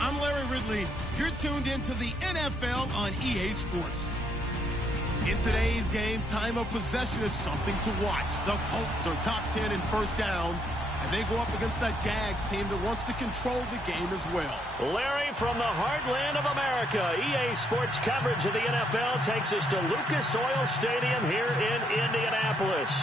I'm Larry Ridley. You're tuned into the NFL on EA Sports. In today's game, time of possession is something to watch. The Colts are top 10 in first downs, and they go up against that Jags team that wants to control the game as well. Larry, from the heartland of America, EA Sports coverage of the NFL takes us to Lucas Oil Stadium here in Indianapolis.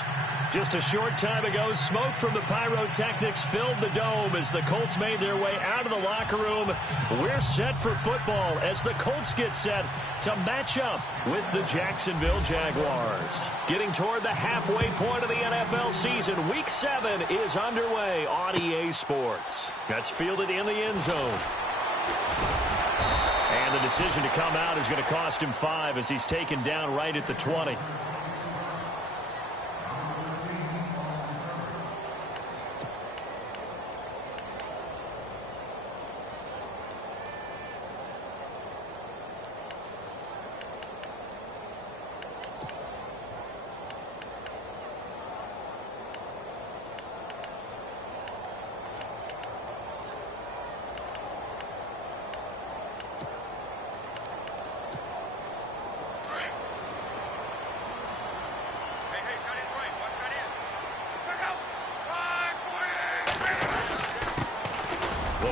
Just a short time ago, smoke from the pyrotechnics filled the dome as the Colts made their way out of the locker room. We're set for football as the Colts get set to match up with the Jacksonville Jaguars. Getting toward the halfway point of the NFL season, Week 7 is underway on EA Sports. That's fielded in the end zone. And the decision to come out is going to cost him 5 as he's taken down right at the 20.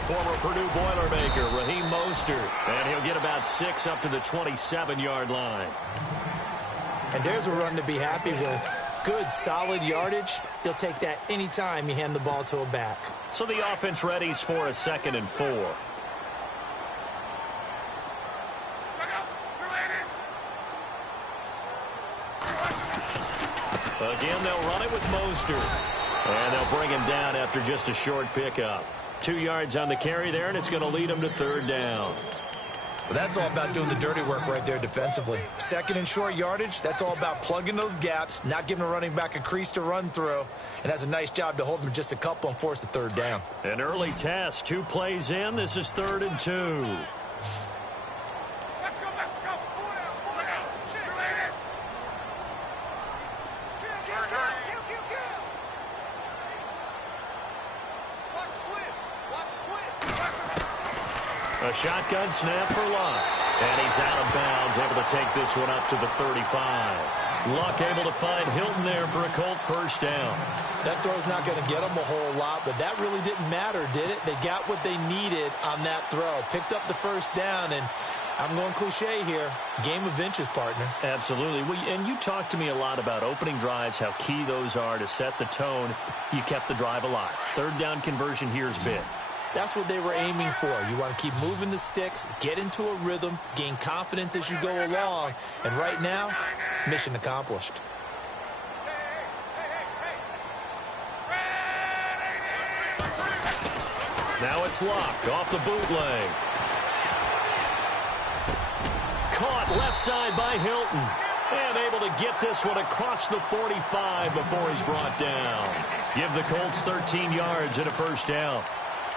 Former Purdue Boilermaker, Raheem Mostert, and he'll get about 6 up to the 27-yard line. And there's a run to be happy with. Good, solid yardage. He'll take that anytime you hand the ball to a back. So the offense readies for a 2nd and 4. Again, they'll run it with Mostert. And they'll bring him down after just a short pickup. 2 yards on the carry there, and it's going to lead him to 3rd down. Well, that's all about doing the dirty work right there defensively. Second and short yardage, that's all about plugging those gaps, not giving a running back a crease to run through, and has a nice job to hold them just a couple and force a third down. An early test, 2 plays in. This is 3rd and 2. A shotgun snap for Luck. And he's out of bounds, able to take this one up to the 35. Luck able to find Hilton there for a Colt first down. That throw's not going to get them a whole lot, but that really didn't matter, did it? They got what they needed on that throw. Picked up the first down, and I'm going cliche here. Game of inches, partner. Absolutely. And you talked to me a lot about opening drives, how key those are to set the tone. You kept the drive alive. 3rd down conversion here is big. That's what they were aiming for. You want to keep moving the sticks, get into a rhythm, gain confidence as you go along. And right now, mission accomplished. Now it's Luck off the bootleg. Caught left side by Hilton. And able to get this one across the 45 before he's brought down. Give the Colts 13 yards and a first down.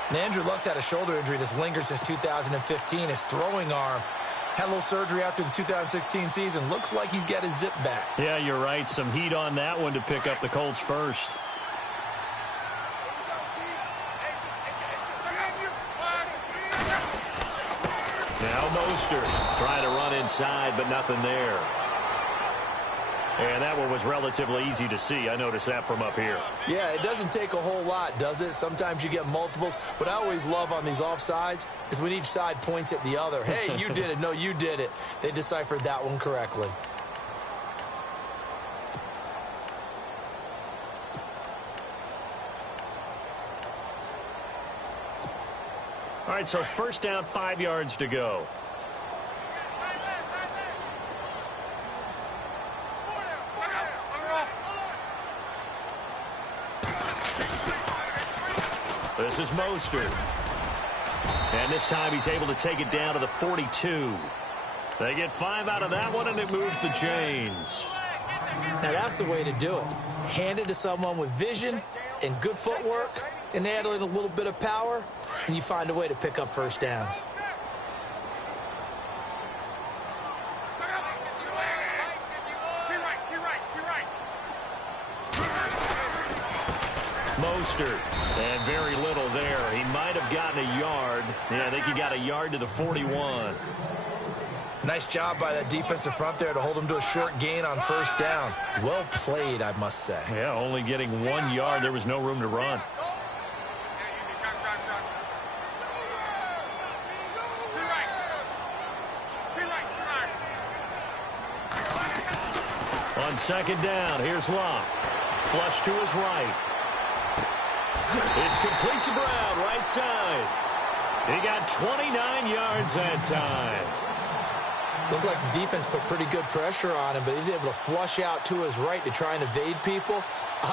And Andrew Luck's had a shoulder injury that's lingered since 2015. His throwing arm had a little surgery after the 2016 season. Looks like he's got his zip back. Yeah, you're right. Some heat on that one to pick up the Colts first. Now Mostert trying to run inside, but nothing there. And that one was relatively easy to see. I noticed that from up here. Yeah, it doesn't take a whole lot, does it? Sometimes you get multiples. What I always love on these offsides is when each side points at the other. Hey, you did it. No, you did it. They deciphered that one correctly. All right, so first down, 5 yards to go. This is Mostert. And this time he's able to take it down to the 42. They get 5 out of that one, and it moves the chains. Now, that's the way to do it. Hand it to someone with vision and good footwork, and add in a little bit of power, and you find a way to pick up first downs. Mostert, and very little there. He might have gotten a yard. Yeah, I think he got a yard to the 41. Nice job by that defensive front there to hold him to a short gain on first down. Well played, I must say. Yeah, only getting 1 yard. There was no room to run. On second down, here's Luck. Flush to his right. It's complete to Brown, right side. He got 29 yards that time. Looked like the defense put pretty good pressure on him, but he's able to flush out to his right to try and evade people.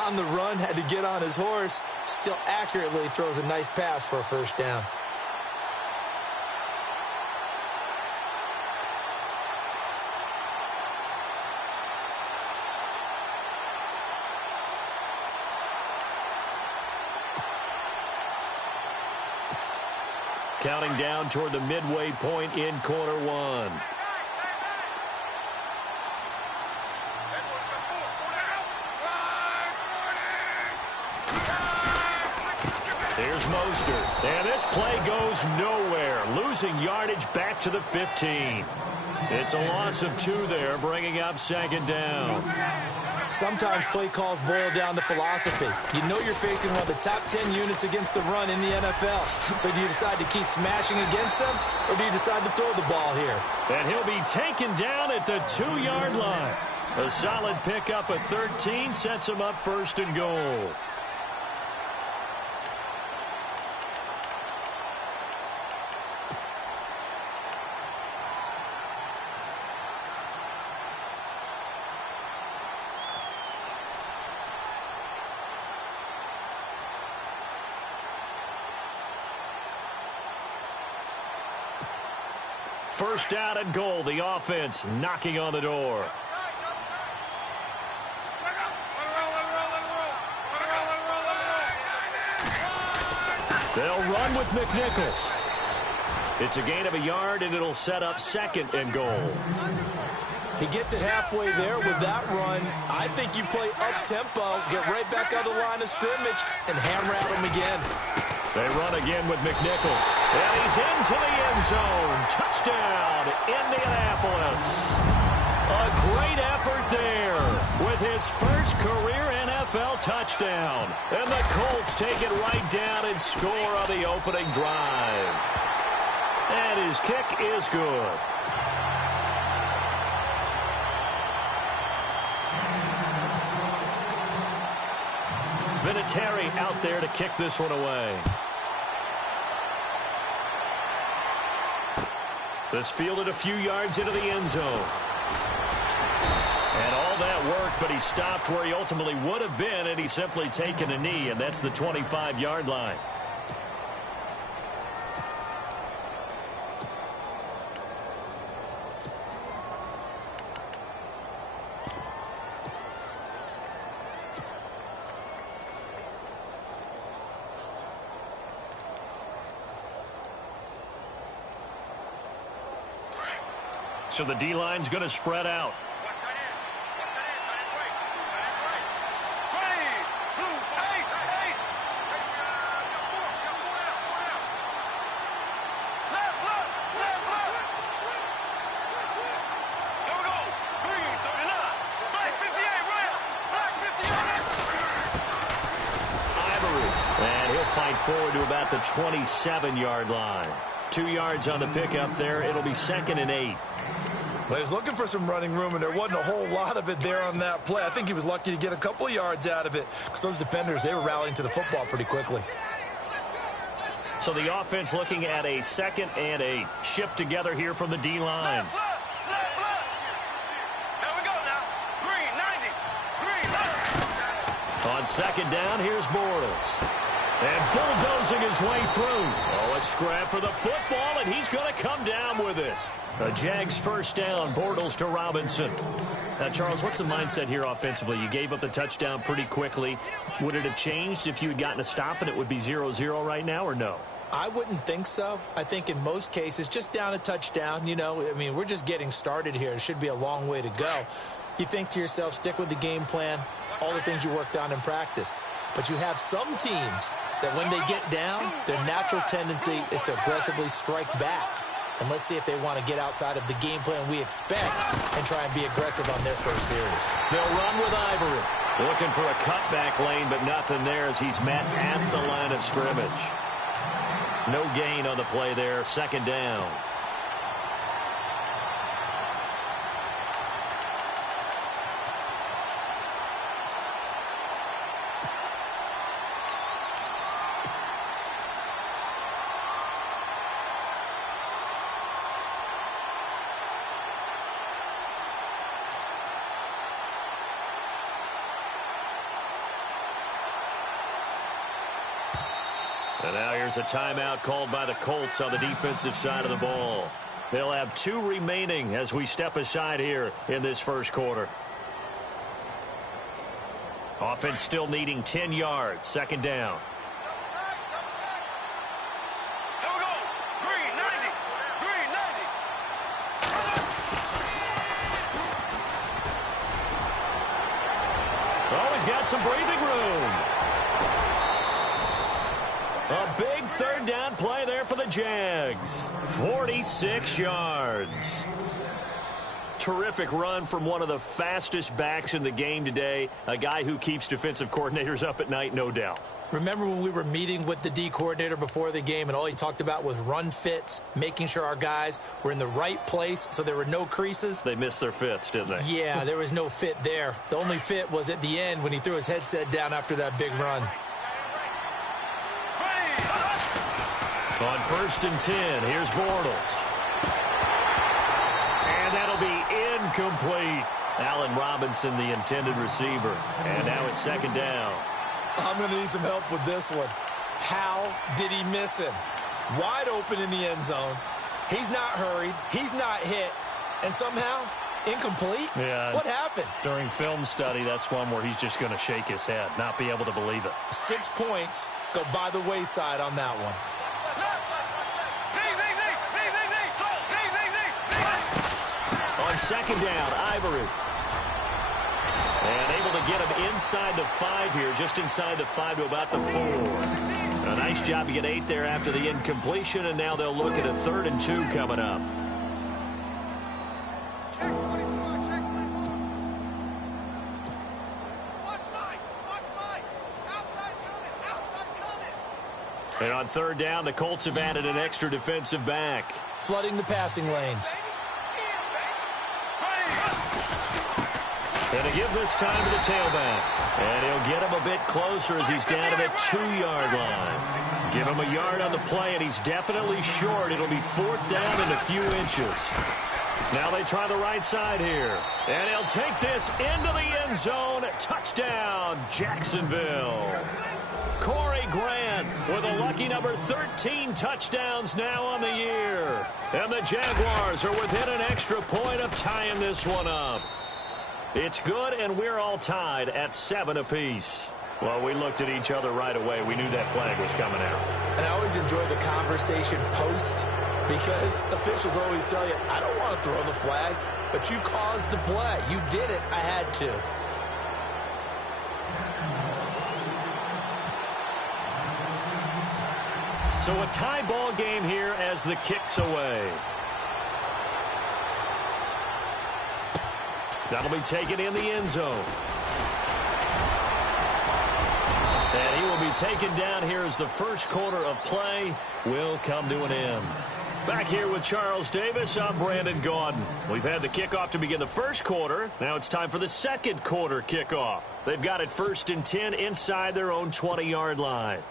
On the run, had to get on his horse. Still accurately throws a nice pass for a first down. Counting down toward the midway point in quarter one. Here's Mostert. And this play goes nowhere. Losing yardage back to the 15. It's a loss of 2 there, bringing up second down. Sometimes play calls boil down to philosophy. You know you're facing one of the top 10 units against the run in the NFL. So do you decide to keep smashing against them, or do you decide to throw the ball here? And he'll be taken down at the 2-yard line. A solid pickup of 13 sets him up first and goal. First down and goal. The offense knocking on the door. They'll run with McNichols. It's a gain of a yard, and it'll set up second and goal. He gets it halfway there with that run. I think you play up-tempo, get right back on the line of scrimmage, and hammer at him again. They run again with McNichols. And he's into the end zone. Touchdown, Indianapolis. A great effort there with his first career NFL touchdown. And the Colts take it right down and score on the opening drive. And his kick is good. Vinatieri out there to kick this one away. This fielded a few yards into the end zone. And all that work, but he stopped where he ultimately would have been, and he's simply taken a knee, and that's the 25-yard line. So the D-line's going to spread out. And he'll fight forward to about the 27-yard line. 2 yards on the pickup there. It'll be 2nd and 8. Well, he was looking for some running room, and there wasn't a whole lot of it there on that play. I think he was lucky to get a couple of yards out of it because those defenders, they were rallying to the football pretty quickly. So the offense looking at a 2nd and 8. Shift together here from the D-line. Here we go now. Green, 90. Green, 90. On 2nd down, here's Bortles. And bulldozing his way through. Oh, a scrap for the football, and he's going to come down with it. A Jags first down, Bortles to Robinson. Now, Charles, what's the mindset here offensively? You gave up the touchdown pretty quickly. Would it have changed if you had gotten a stop and it would be 0-0 right now, or no? I wouldn't think so. I think in most cases, just down a touchdown, you know, I mean, we're just getting started here. It should be a long way to go. You think to yourself, stick with the game plan, all the things you worked on in practice. But you have some teams that when they get down, their natural tendency is to aggressively strike back. And let's see if they want to get outside of the game plan we expect and try and be aggressive on their first series. They'll run with Ivory. Looking for a cutback lane, but nothing there as he's met at the line of scrimmage. No gain on the play there. 2nd down. And now here's a timeout called by the Colts on the defensive side of the ball. They'll have 2 remaining as we step aside here in this first quarter. Offense still needing 10 yards. 2nd down. Here we go. Green, 90. Green, 90. Oh, he's got some breathing room. A big 3rd down play there for the Jags. 46 yards. Terrific run from one of the fastest backs in the game today. A guy who keeps defensive coordinators up at night, no doubt. Remember when we were meeting with the D coordinator before the game and all he talked about was run fits, making sure our guys were in the right place so there were no creases? They missed their fits, didn't they? Yeah, there was no fit there. The only fit was at the end when he threw his headset down after that big run. On 1st and 10, here's Bortles. And that'll be incomplete. Allen Robinson, the intended receiver. And now it's 2nd down. I'm going to need some help with this one. How did he miss him? Wide open in the end zone. He's not hurried. He's not hit. And somehow, incomplete? Yeah. What happened? During film study, that's one where he's just going to shake his head, not be able to believe it. 6 points go by the wayside on that one. On second down, Ivory. And able to get him inside the 5 here, just inside the 5 to about the 4. A nice job to get 8 there after the incompletion, and now they'll look at a 3rd and 2 coming up. And on 3rd down, the Colts have added an extra defensive back. Flooding the passing lanes. And to give this time to the tailback. And he'll get him a bit closer as he's down to the 2-yard line. Give him a yard on the play, and he's definitely short. It'll be 4th down in a few inches. Now they try the right side here. And he'll take this into the end zone. Touchdown, Jacksonville. Corey Grant with a lucky number 13 touchdowns now on the year. And the Jaguars are within an extra point of tying this one up. It's good, and we're all tied at 7 apiece. Well, we looked at each other right away. We knew that flag was coming out. And I always enjoy the conversation post because officials always tell you, I don't want to throw the flag, but you caused the play. You did it. I had to. So a tie ball game here as the kick's away. That'll be taken in the end zone. And he will be taken down here as the first quarter of play will come to an end. Back here with Charles Davis, I'm Brandon Gaudin. We've had the kickoff to begin the first quarter. Now it's time for the second quarter kickoff. They've got it 1st and 10 inside their own 20-yard line.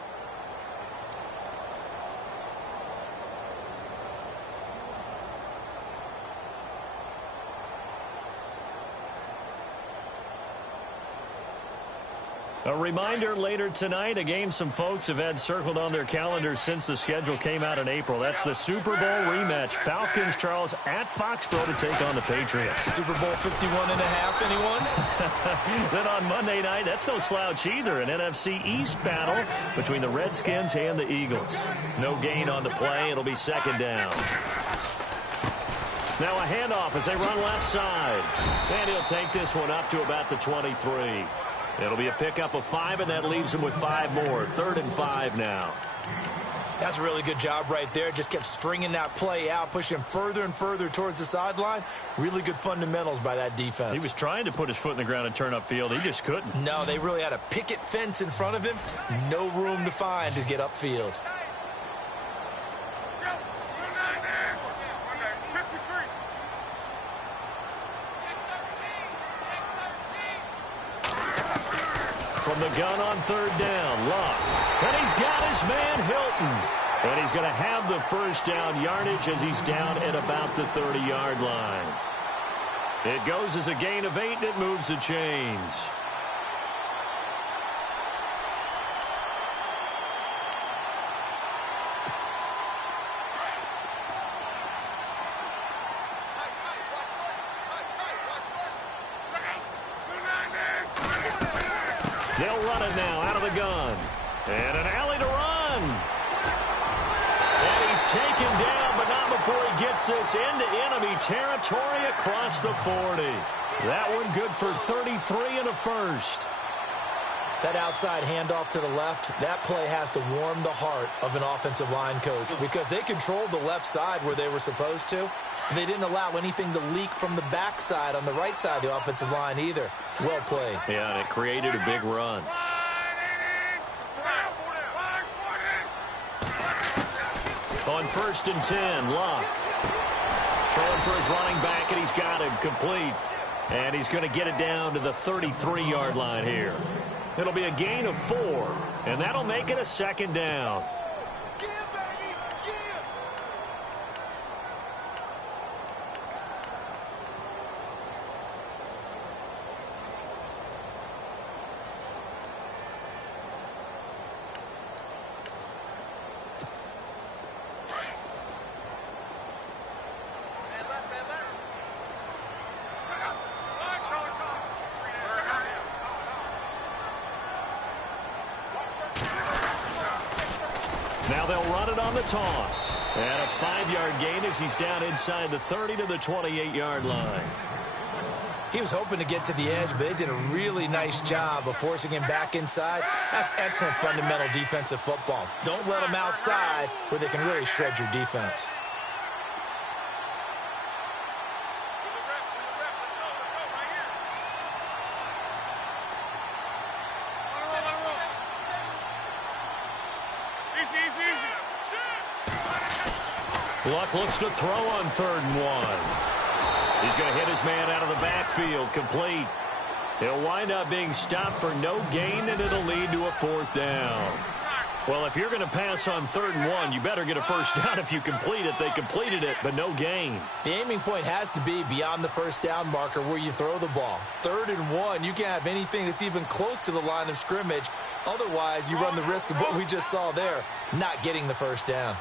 A reminder later tonight, a game some folks have had circled on their calendars since the schedule came out in April. That's the Super Bowl rematch. Falcons, Charles, at Foxborough to take on the Patriots. Super Bowl 51.5, anyone? Then on Monday night, that's no slouch either. An NFC East battle between the Redskins and the Eagles. No gain on the play. It'll be 2nd down. Now a handoff as they run left side. And he'll take this one up to about the 23. It'll be a pickup of 5, and that leaves him with 5 more. 3rd and 5 now. That's a really good job right there. Just kept stringing that play out, pushing him further and further towards the sideline. Really good fundamentals by that defense. He was trying to put his foot in the ground and turn upfield. He just couldn't. No, they really had a picket fence in front of him. No room to find to get upfield. From the gun on 3rd down, Luck. And he's got his man Hilton. And he's going to have the first down yardage as he's down at about the 30-yard line. It goes as a gain of 8, and it moves the chains. They'll run it now out of the gun. And an alley to run. And he's taken down, but not before he gets this into enemy territory across the 40. That one good for 33 and a first. That outside handoff to the left, that play has to warm the heart of an offensive line coach because they controlled the left side where they were supposed to. They didn't allow anything to leak from the backside on the right side of the offensive line either. Well played. Yeah, and it created a big run. On 1st and 10, Luck. Throwing for his running back, and he's got him complete. And he's going to get it down to the 33-yard line here. It'll be a gain of 4, and that'll make it a 2nd down. Now they'll run it on the toss. And a 5-yard gain as he's down inside the 30 to the 28-yard line. He was hoping to get to the edge, but they did a really nice job of forcing him back inside. That's excellent fundamental defensive football. Don't let them outside where they can really shred your defense. Luck looks to throw on 3rd and 1. He's going to hit his man out of the backfield, complete. He'll wind up being stopped for no gain, and it'll lead to a 4th down. Well, if you're going to pass on 3rd and 1, you better get a 1st down if you complete it. They completed it, but no gain. The aiming point has to be beyond the 1st down marker where you throw the ball. 3rd and 1, you can't have anything that's even close to the line of scrimmage. Otherwise, you run the risk of what we just saw there, not getting the 1st down.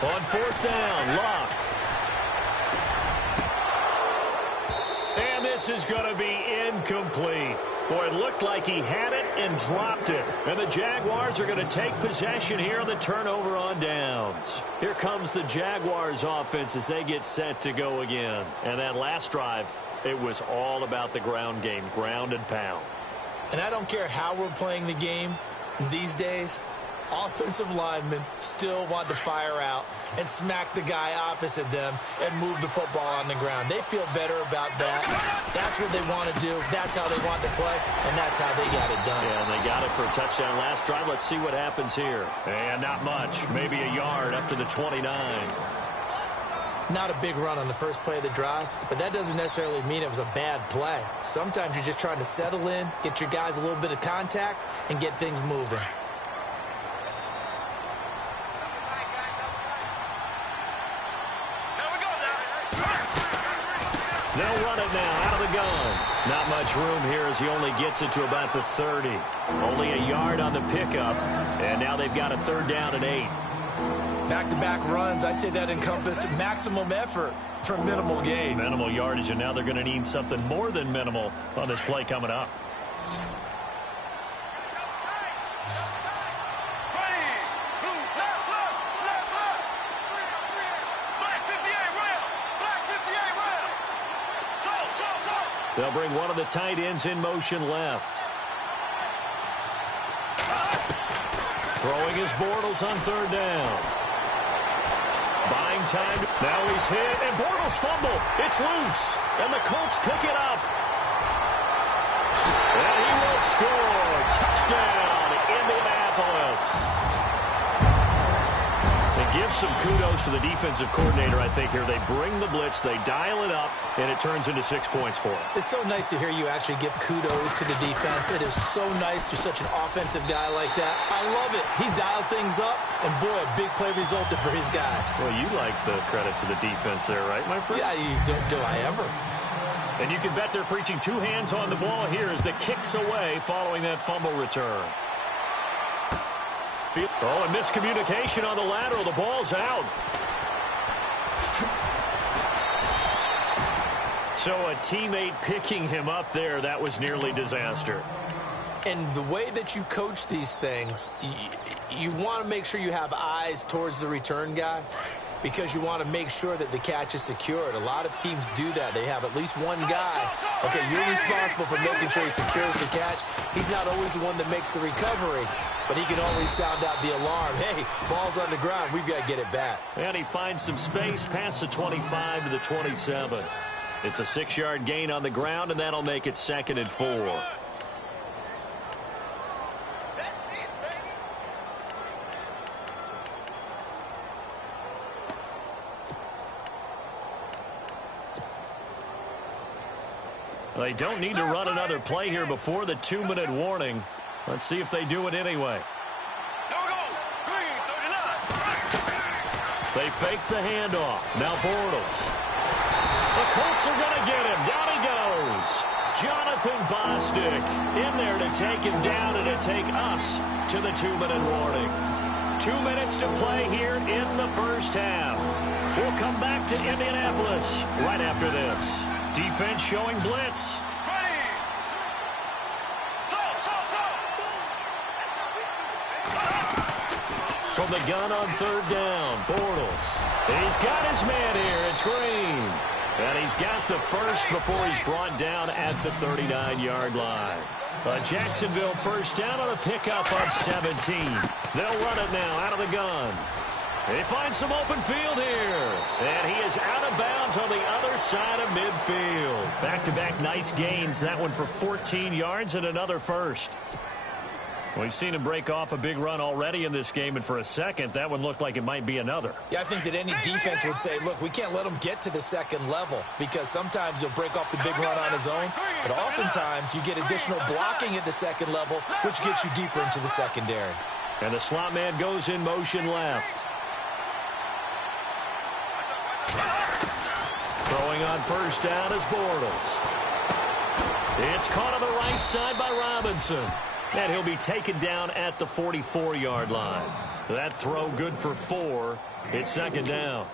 On 4th down, Luck. And this is going to be incomplete. Boy, it looked like he had it and dropped it. And the Jaguars are going to take possession here on the turnover on downs. Here comes the Jaguars offense as they get set to go again. And that last drive, it was all about the ground game, ground and pound. And I don't care how we're playing the game these days, offensive linemen still want to fire out and smack the guy opposite them and move the football on the ground. They feel better about that. That's what they want to do. That's how they want to play, and that's how they got it done. Yeah, and they got it for a touchdown last drive. Let's see what happens here. And not much. Maybe a yard up to the 29. Not a big run on the first play of the drive, but that doesn't necessarily mean it was a bad play. Sometimes you're just trying to settle in, get your guys a little bit of contact, and get things moving. They'll run it now out of the gun. Not much room here as he only gets it to about the 30. Only a yard on the pickup, and now they've got a 3rd down and 8. Back-to-back runs, I'd say that encompassed maximum effort for minimal gain. Minimal yardage, and now they're going to need something more than minimal on this play coming up. They'll bring one of the tight ends in motion left. Throwing his Bortles on 3rd down. Buying time. Now he's hit, and Bortles fumble. It's loose, and the Colts pick it up. And he will score. Touchdown, Indianapolis. It gives some kudos to the defensive coordinator, I think, here. They bring the blitz, they dial it up, and it turns into 6 points for him. It's so nice to hear you actually give kudos to the defense. It is so nice. You're such an offensive guy like that. I love it. He dialed things up, and boy, a big play resulted for his guys. Well, you like the credit to the defense there, right, my friend? Yeah, do I ever. And you can bet they're preaching 2 hands on the ball here as the kick's away following that fumble return. Oh, and miscommunication on the lateral. The ball's out. So a teammate picking him up there, that was nearly disaster. And the way that you coach these things, you want to make sure you have eyes towards the return guy because you want to make sure that the catch is secured. A lot of teams do that. They have at least one guy. Okay, you're responsible for making sure he secures the catch. He's not always the one that makes the recovery, but he can always sound out the alarm. Hey, ball's on the ground. We've got to get it back. And he finds some space past the 25 to the 27. It's a 6-yard gain on the ground, and that'll make it 2nd and 4. They don't need to run another play here before the 2-minute warning. Let's see if they do it anyway. They fake the handoff. Now Bortles. The Colts are going to get him. Down he goes. Jonathan Bostic in there to take him down and to take us to the 2-minute warning. 2 minutes to play here in the first half. We'll come back to Indianapolis right after this. Defense showing blitz. Ready. Go. From the gun on third down, Bortles. He's got his man here. It's Green. And he's got the first before he's brought down at the 39-yard line. A Jacksonville first down on a pickup of 17. They'll run it now out of the gun. They find some open field here. And he is out of bounds on the other side of midfield. Back-to-back nice gains. That one for 14 yards and another first. We've seen him break off a big run already in this game, and for a second, that one looked like it might be another. Yeah, I think that any defense would say, look, we can't let him get to the second level because sometimes he'll break off the big run on his own, but oftentimes you get additional blocking at the second level, which gets you deeper into the secondary. And the slot man goes in motion left. Throwing on first down is Bortles. It's caught on the right side by Robinson. And he'll be taken down at the 44-yard line. That throw good for 4. It's second down.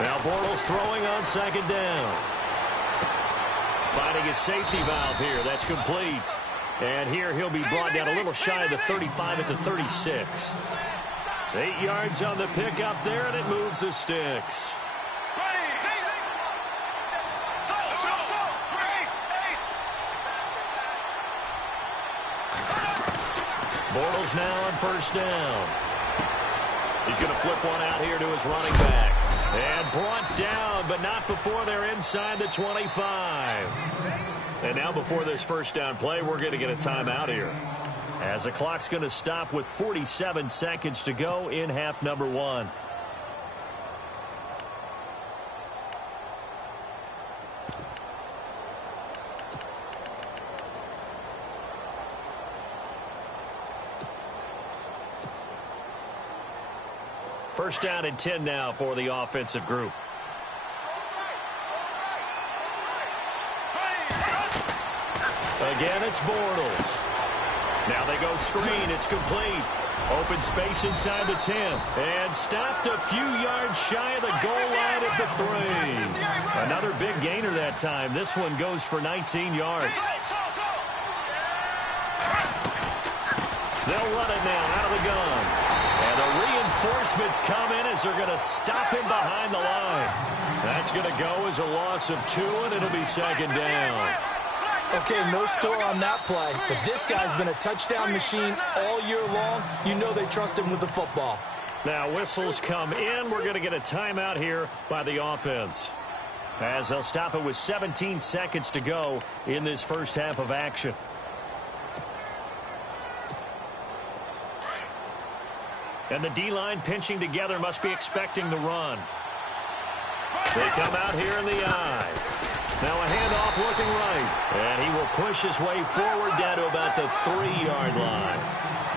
Now Bortles throwing on second down. Finding his safety valve here. That's complete. And here he'll be brought down a little shy of the 35 at the 36. 8 yards on the pickup there, and it moves the sticks. Bortles now on first down. He's going to flip one out here to his running back. And brought down, but not before they're inside the 25. And now before this first down play, we're going to get a timeout here, as the clock's going to stop with 47 seconds to go in half number 1. First down and 10 now for the offensive group. Again, it's Bortles. Now they go screen. It's complete. Open space inside the 10. And stopped a few yards shy of the goal line at the 3. Another big gainer that time. This one goes for 19 yards. They'll run it now out of the gun. And the reinforcements come in as they're going to stop him behind the line. That's going to go as a loss of 2, and it'll be second down. Okay, no score on that play, but this guy's been a touchdown machine all year long. You know they trust him with the football. Now whistles come in. We're going to get a timeout here by the offense, as they'll stop it with 17 seconds to go in this first half of action. And the D-line pinching together, must be expecting the run. They come out here in the eye. Now a handoff looking right. And he will push his way forward down to about the 3-yard line.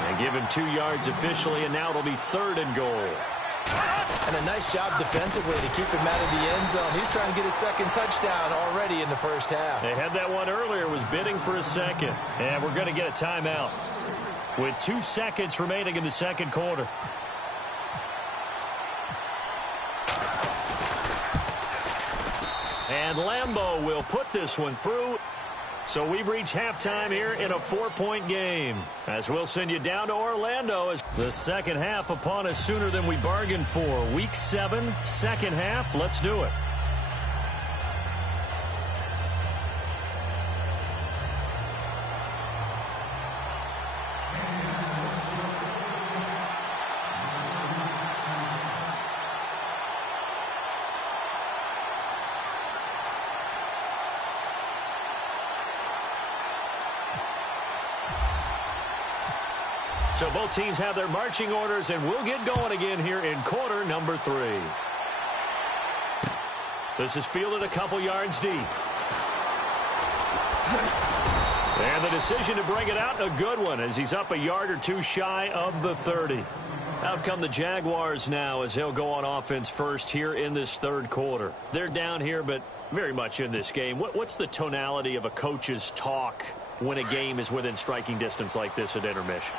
And give him 2 yards officially, and now it'll be 3rd and goal. And a nice job defensively to keep him out of the end zone. He's trying to get his second touchdown already in the first half. They had that one earlier, was bidding for a second. And we're going to get a timeout with 2 seconds remaining in the second quarter. And Lambeau will put this one through. So we've reached halftime here in a 4-point game, as we'll send you down to Orlando as the second half upon us sooner than we bargained for. Week 7, second half. Let's do it. So both teams have their marching orders, and we'll get going again here in quarter number 3. This is fielded a couple yards deep. And the decision to bring it out, a good one, as he's up a yard or 2 shy of the 30. Out come the Jaguars now as they'll go on offense first here in this third quarter. They're down here, but very much in this game. What's the tonality of a coach's talk when a game is within striking distance like this at intermission?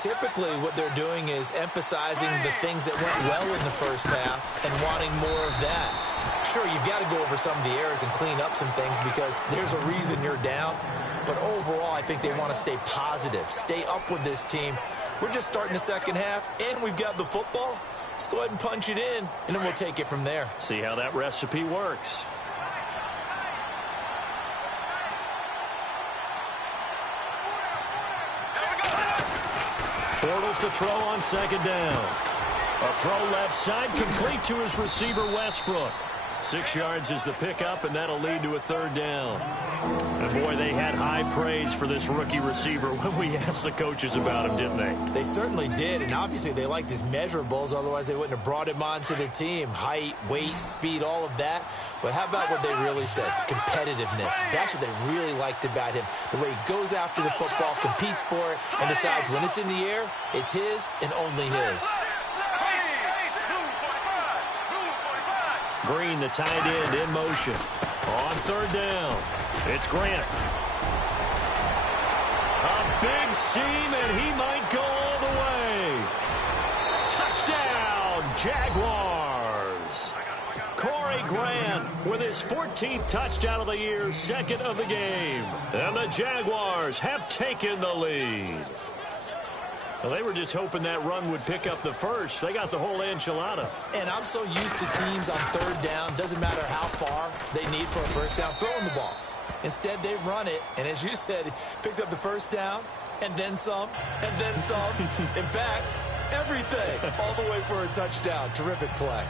Typically, what they're doing is emphasizing the things that went well in the first half and wanting more of that. Sure, you've got to go over some of the errors and clean up some things because there's a reason you're down. But overall, I think they want to stay positive, stay up with this team. We're just starting the second half, and we've got the football. Let's go ahead and punch it in, and then we'll take it from there. See how that recipe works. Bortles to throw on second down. A throw left side, complete to his receiver, Westbrook. 6 yards is the pickup, and that'll lead to a third down. And, boy, they had high praise for this rookie receiver when we asked the coaches about him, didn't they? They certainly did, and obviously they liked his measurables. Otherwise, they wouldn't have brought him onto the team. Height, weight, speed, all of that. But how about what they really said? Competitiveness. That's what they really liked about him. The way he goes after the football, competes for it, and decides when it's in the air, it's his and only his. Green, the tight end, in motion. On third down, it's Grant. A big seam, and he might go all the way. Touchdown, Jaguars. Corey Grant with his 14th touchdown of the year, second of the game. And the Jaguars have taken the lead. Well, they were just hoping that run would pick up the first. They got the whole enchilada. And I'm so used to teams on third down, doesn't matter how far they need for a first down, throwing the ball. Instead, they run it, and as you said, picked up the first down, and then some, and then some. In fact, everything, all the way for a touchdown. Terrific play.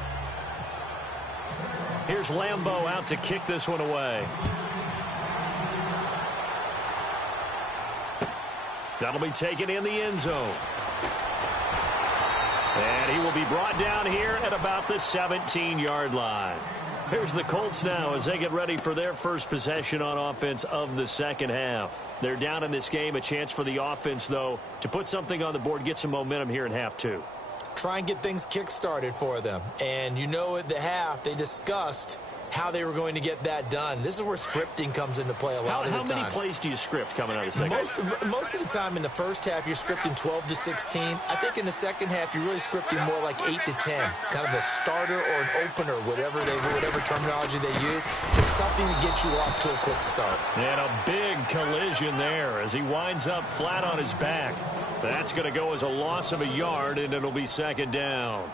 Here's Lambeau out to kick this one away. That'll be taken in the end zone. And he will be brought down here at about the 17-yard line. Here's the Colts now as they get ready for their first possession on offense of the second half. They're down in this game. A chance for the offense, though, to put something on the board, get some momentum here in half two. Try and get things kick-started for them. And you know at the half, they discussed how they were going to get that done. This is where scripting comes into play a lot of the time. How many plays do you script coming out of the second? Most of the time in the first half, you're scripting 12 to 16. I think in the second half, you're really scripting more like 8 to 10. Kind of a starter or an opener, whatever terminology they use. Just something to get you off to a quick start. And a big collision there as he winds up flat on his back. That's going to go as a loss of a yard, and it'll be second down.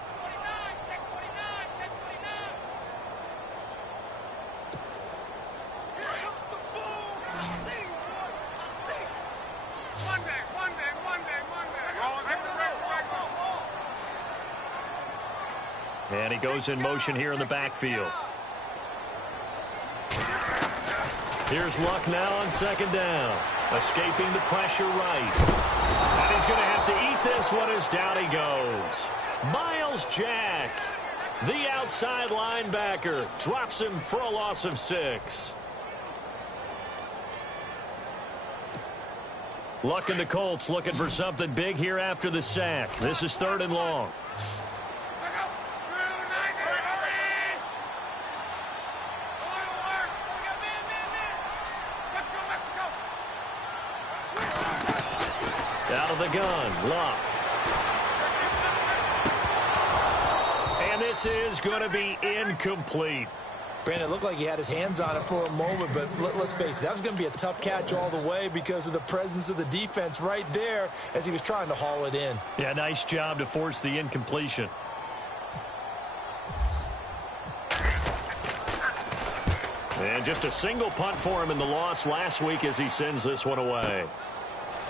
And he goes in motion here in the backfield. Here's Luck now on second down. Escaping the pressure right. And he's going to have to eat this one as down he goes. Miles Jack, the outside linebacker, drops him for a loss of 6. Luck and the Colts looking for something big here after the sack. This is third and long. Out of the gun, Luck. And this is going to be incomplete. Brandon, it looked like he had his hands on it for a moment, but let's face it, that was going to be a tough catch all the way because of the presence of the defense right there as he was trying to haul it in. Yeah, nice job to force the incompletion. And just a single punt for him in the loss last week as he sends this one away.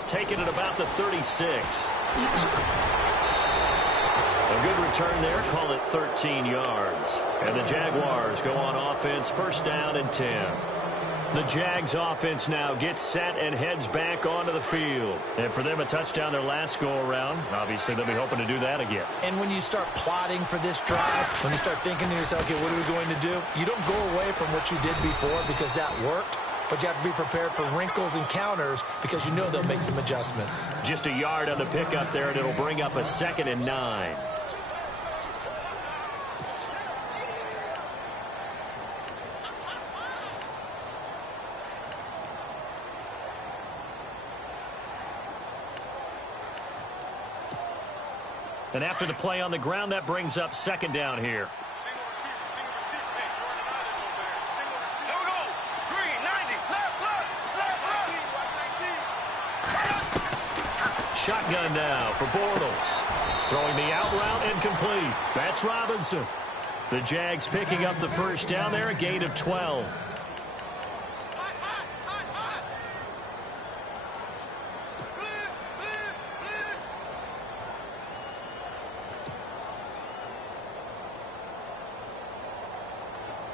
Taking it about the 36. A good return there. Call it 13 yards. And the Jaguars go on offense. First down and 10. The Jags offense now gets set and heads back onto the field. And for them, a touchdown their last go-around. Obviously, they'll be hoping to do that again. And when you start plotting for this drive, when you start thinking to yourself, okay, what are we going to do? You don't go away from what you did before because that worked. but you have to be prepared for wrinkles and counters because you know they'll make some adjustments. Just a yard on the pickup there, and it'll bring up a 2nd and 9. And after the play on the ground, that brings up 2nd down here. Single receiver, single receiver. Hey, you're running out of there. Single receiver. Here we go. Green, 90. Left. Shotgun now for Bortles. Throwing the out route incomplete. That's Robinson. The Jags picking up the 1st down there, a gain of 12.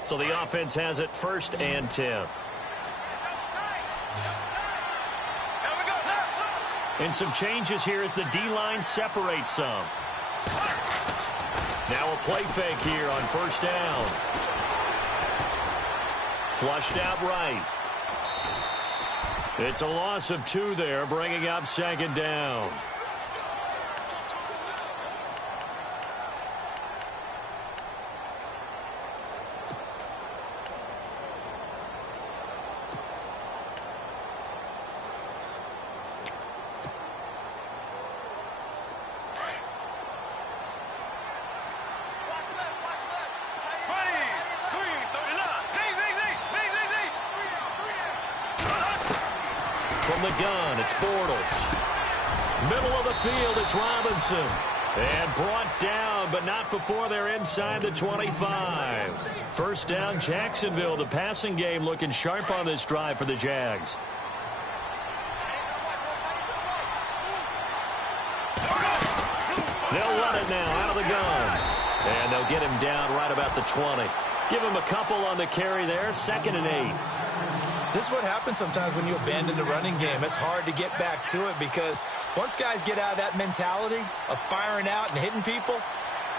So the offense has it 1st and 10. And some changes here as the D-line separates some. Now a play fake here on 1st down. Flushed out right. It's a loss of 2 there, bringing up 2nd down. From the gun, it's Bortles. Middle of the field, it's Robinson. And brought down, but not before they're inside the 25. 1st down, Jacksonville. The passing game looking sharp on this drive for the Jags. They'll run it now out of the gun. And they'll get him down right about the 20. Give him a couple on the carry there, 2nd and 8. This is what happens sometimes when you abandon the running game. It's hard to get back to it because once guys get out of that mentality of firing out and hitting people,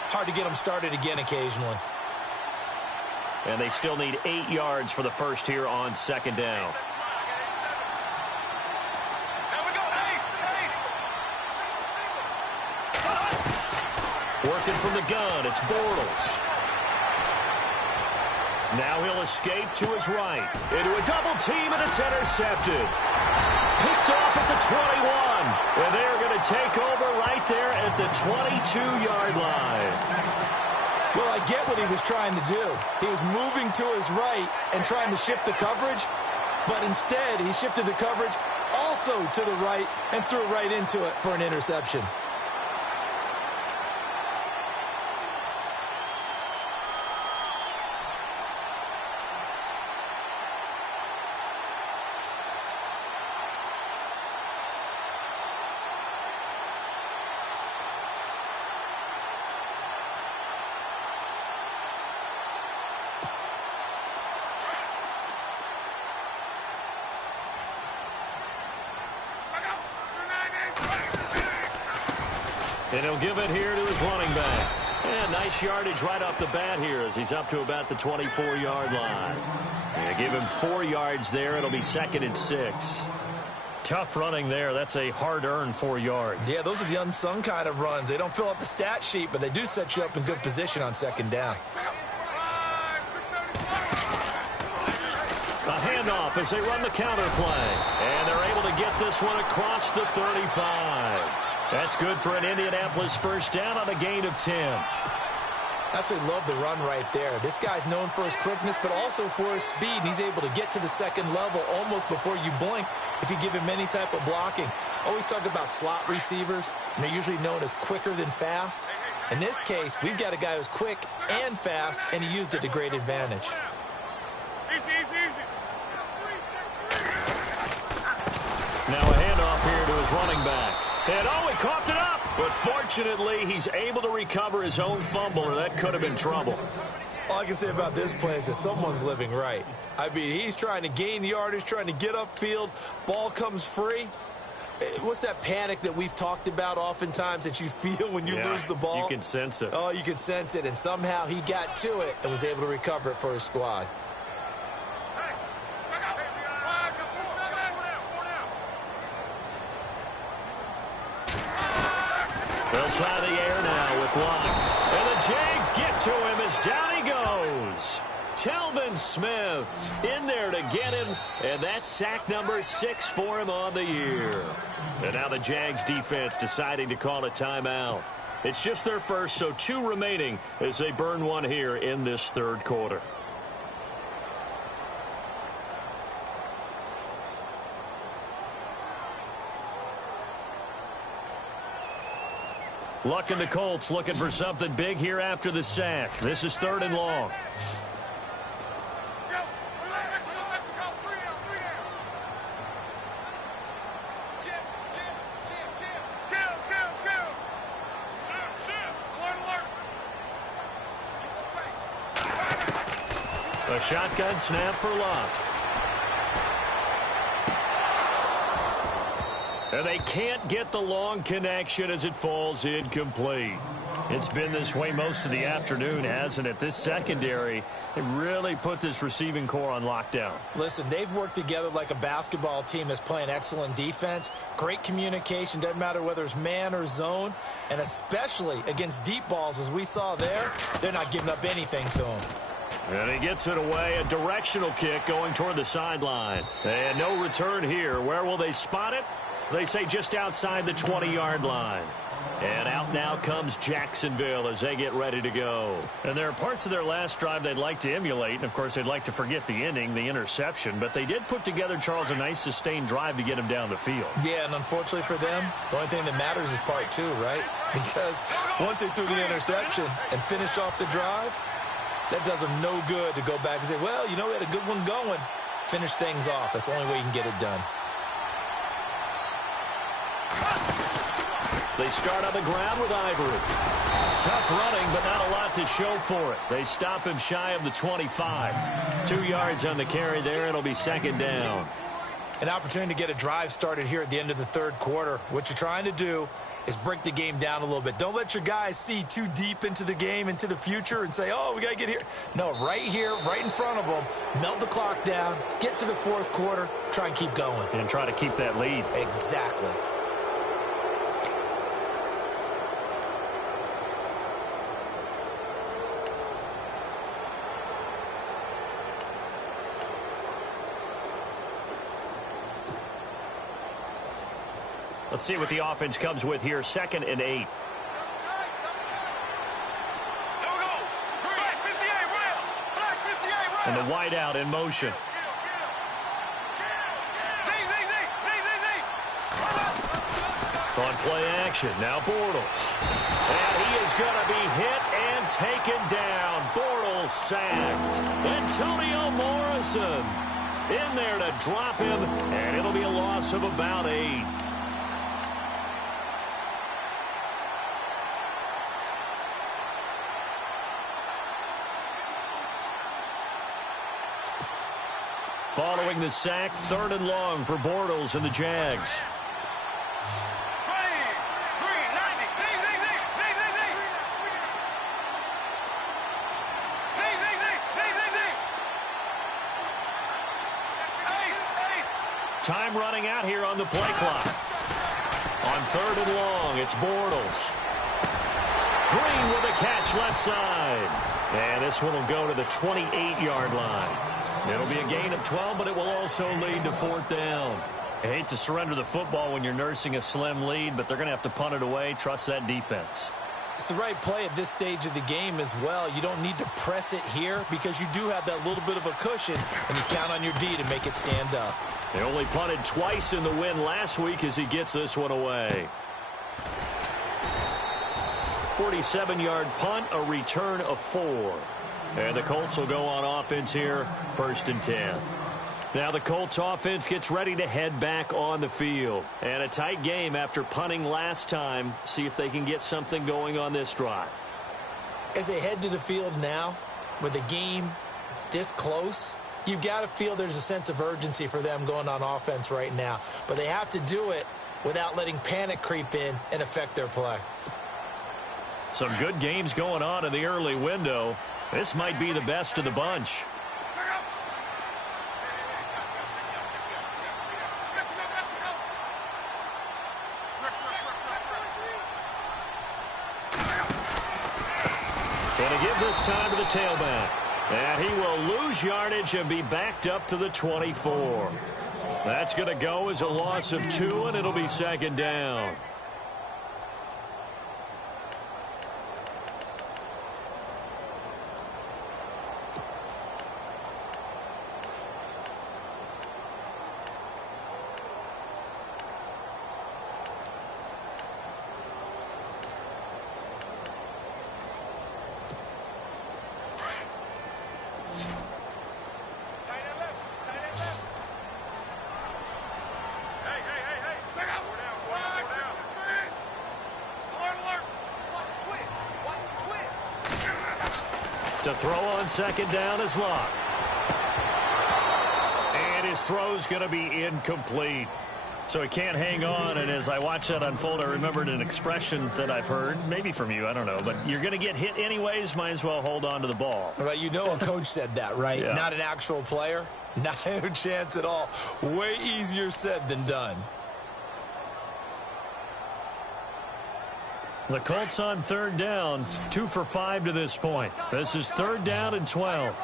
hard to get them started again occasionally. And they still need 8 yards for the 1st here on 2nd down. Working from the gun, it's Bortles. Now he'll escape to his right. Into a double team, and it's intercepted. Picked off at the 21. And they're going to take over right there at the 22-yard line. Well, I get what he was trying to do. He was moving to his right and trying to shift the coverage. But instead, he shifted the coverage also to the right and threw right into it for an interception. And he'll give it here to his running back. And nice yardage right off the bat here as he's up to about the 24-yard line. And give him 4 yards there. It'll be 2nd and 6. Tough running there. That's a hard-earned 4 yards. Yeah, those are the unsung kind of runs. They don't fill up the stat sheet, but they do set you up in good position on 2nd down. A handoff as they run the counter play. And they're able to get this one across the 35. That's good for an Indianapolis 1st down on a gain of 10. Absolutely love the run right there. This guy's known for his quickness, but also for his speed. And he's able to get to the 2nd level almost before you blink if you give him any type of blocking. Always talk about slot receivers, and they're usually known as quicker than fast. In this case, we've got a guy who's quick and fast, and he used it to great advantage. Now a handoff here to his running back. And oh, he coughed it up. But fortunately, he's able to recover his own fumble, or that could have been trouble. All I can say about this play is that someone's living right. I mean, he's trying to gain yardage, trying to get upfield. Ball comes free. What's that panic that we've talked about oftentimes that you feel when you lose the ball? You can sense it. Oh, you can sense it. And somehow he got to it and was able to recover it for his squad. quarterback lock. And the Jags get to him as down he goes. Telvin Smith in there to get him, and that's sack number 6 for him on the year. And now the Jags defense deciding to call a timeout. It's just their first, so 2 remaining as they burn one here in this third quarter. Luck and the Colts looking for something big here after the sack. This is 3rd and long. A shotgun snap for Luck. And they can't get the long connection as it falls incomplete. It's been this way most of the afternoon, hasn't it? This secondary, they really put this receiving core on lockdown. Listen, they've worked together like a basketball team that's playing excellent defense. Great communication, doesn't matter whether it's man or zone. And especially against deep balls, as we saw there, they're not giving up anything to them. And he gets it away, a directional kick going toward the sideline. And no return here. Where will they spot it? They say just outside the 20-yard line. And out now comes Jacksonville as they get ready to go. And there are parts of their last drive they'd like to emulate. And, of course, they'd like to forget the inning, the interception. But they did put together, Charles, a nice sustained drive to get him down the field. Yeah, and unfortunately for them, the only thing that matters is part 2, right? Because once they threw the interception and finished off the drive, that does them no good to go back and say, well, you know, we had a good one going. Finish things off. That's the only way you can get it done. They start on the ground with Ivory. Tough running, but not a lot to show for it. They stop him shy of the 25. 2 yards on the carry there. It'll be 2nd down. An opportunity to get a drive started here at the end of the 3rd quarter. What you're trying to do is break the game down a little bit. Don't let your guys see too deep into the game, into the future, and say, oh, we got to get here. No, right here, right in front of them, melt the clock down, get to the 4th quarter, try and keep going. And try to keep that lead. Exactly. Let's see what the offense comes with here. 2nd and 8. And the wideout in motion. On play action, now Bortles. And he is going to be hit and taken down. Bortles sacked. Antonio Morrison in there to drop him, and it'll be a loss of about 8. Following the sack, 3rd and long for Bortles and the Jags. Time running out here on the play clock. On 3rd and long, it's Bortles. Green with a catch left side. And this one will go to the 28-yard line. It'll be a gain of 12, but it will also lead to 4th down. I hate to surrender the football when you're nursing a slim lead, but they're going to have to punt it away. Trust that defense. It's the right play at this stage of the game as well. You don't need to press it here because you do have that little bit of a cushion, and you count on your D to make it stand up. They only punted twice in the win last week as he gets this one away. 47-yard punt, a return of 4. And the Colts will go on offense here, 1st and 10. Now the Colts offense gets ready to head back on the field. And a tight game after punting last time. See if they can get something going on this drive. As they head to the field now, with the game this close, you've got to feel there's a sense of urgency for them going on offense right now. But they have to do it without letting panic creep in and affect their play. Some good games going on in the early window. This might be the best of the bunch. And to give this time to the tailback. And he will lose yardage and be backed up to the 24. That's going to go as a loss of 2, and it'll be second down. To throw on second down is Locke. And his throw's going to be incomplete. So he can't hang on, and as I watch that unfold, I remembered an expression that I've heard, maybe from you, I don't know, but you're going to get hit anyways, might as well hold on to the ball. Well, you know a coach said that, right? Yeah. Not an actual player. Not a chance at all. Way easier said than done. The Colts on third down, 2 for 5 to this point. This is third down and 12.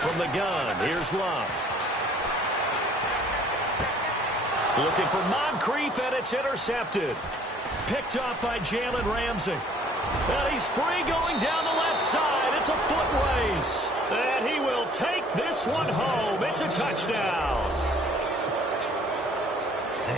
From the gun, here's Locke. Looking for Moncrief, and it's intercepted. Picked off by Jalen Ramsey. And he's free going down the left side. It's a foot race. And he will take this one home. It's a touchdown.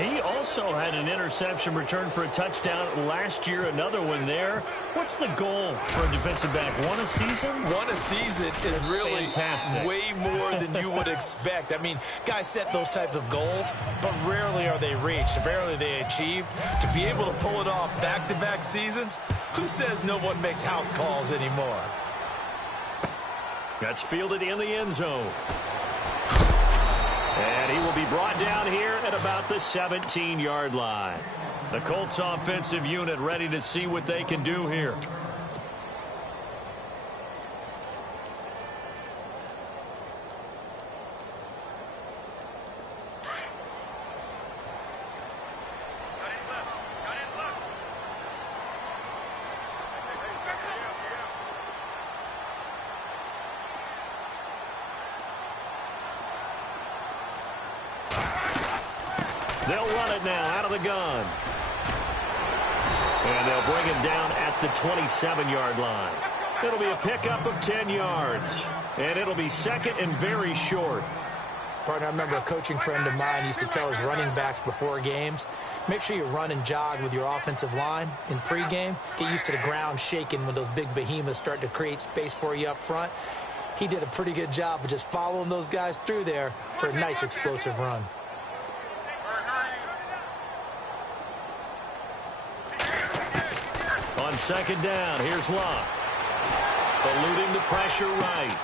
He also had an interception return for a touchdown last year. Another one there. What's the goal for a defensive back? One a season? One a season is really fantastic. Way more than you would expect. I mean, guys set those types of goals, but rarely are they reached. Rarely are they achieved. To be able to pull it off back-to-back seasons, who says no one makes house calls anymore? That's fielded in the end zone. And he will be brought down here at about the 17-yard line. The Colts offensive unit ready to see what they can do here. They'll run it now out of the gun. And they'll bring him down at the 27-yard line. It'll be a pickup of 10 yards. And it'll be second and very short. Partner, I remember a coaching friend of mine used to tell his running backs before games, make sure you run and jog with your offensive line in pregame. Get used to the ground shaking when those big behemoths start to create space for you up front. He did a pretty good job of just following those guys through there for a nice explosive run. On second down, here's Locke. Eluding the pressure right.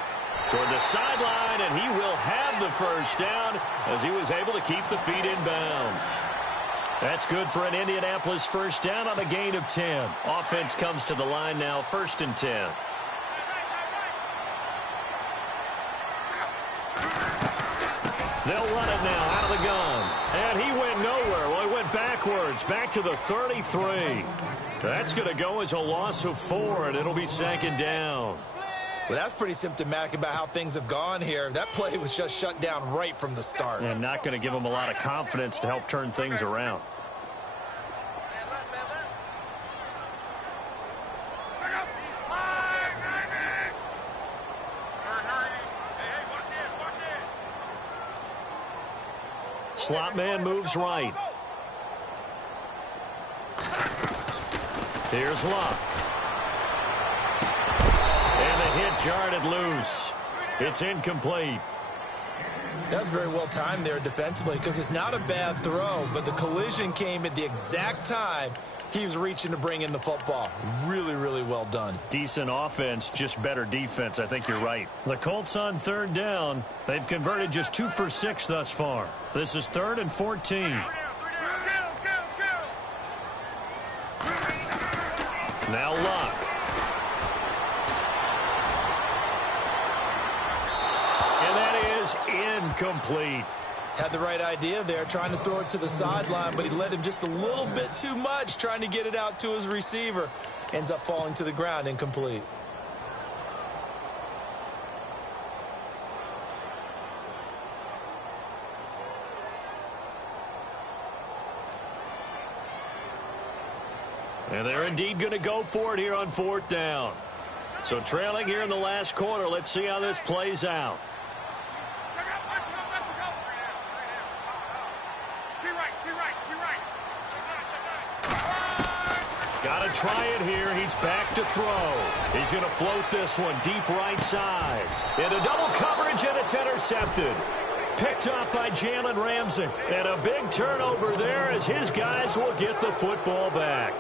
Toward the sideline, and he will have the first down as he was able to keep the feet in bounds. That's good for an Indianapolis first down on a gain of 10. Offense comes to the line now, 1st and 10. They'll run it now out of the gun. And he went nowhere. Well, he went backwards, back to the 33. That's going to go as a loss of 4, and it'll be second down. Well, that's pretty symptomatic about how things have gone here. That play was just shut down right from the start. And not going to give him a lot of confidence to help turn things around. Slot man moves right. Here's Locke. And the hit jarred it loose. It's incomplete. That's very well timed there defensively because it's not a bad throw, but the collision came at the exact time he was reaching to bring in the football. Really, really well done. Decent offense, just better defense. I think you're right. The Colts on third down. They've converted just 2 for 6 thus far. This is 3rd and 14. Now Locke. is incomplete. Had the right idea there, trying to throw it to the sideline, but he led him just a little bit too much, trying to get it out to his receiver. Ends up falling to the ground, incomplete. And they're indeed going to go for it here on 4th down. So trailing here in the last quarter. Let's see how this plays out. Got to try it here. He's back to throw. He's going to float this one deep right side. Into double coverage, and it's intercepted. Picked up by Jalen Ramsey. And a big turnover there as his guys will get the football back.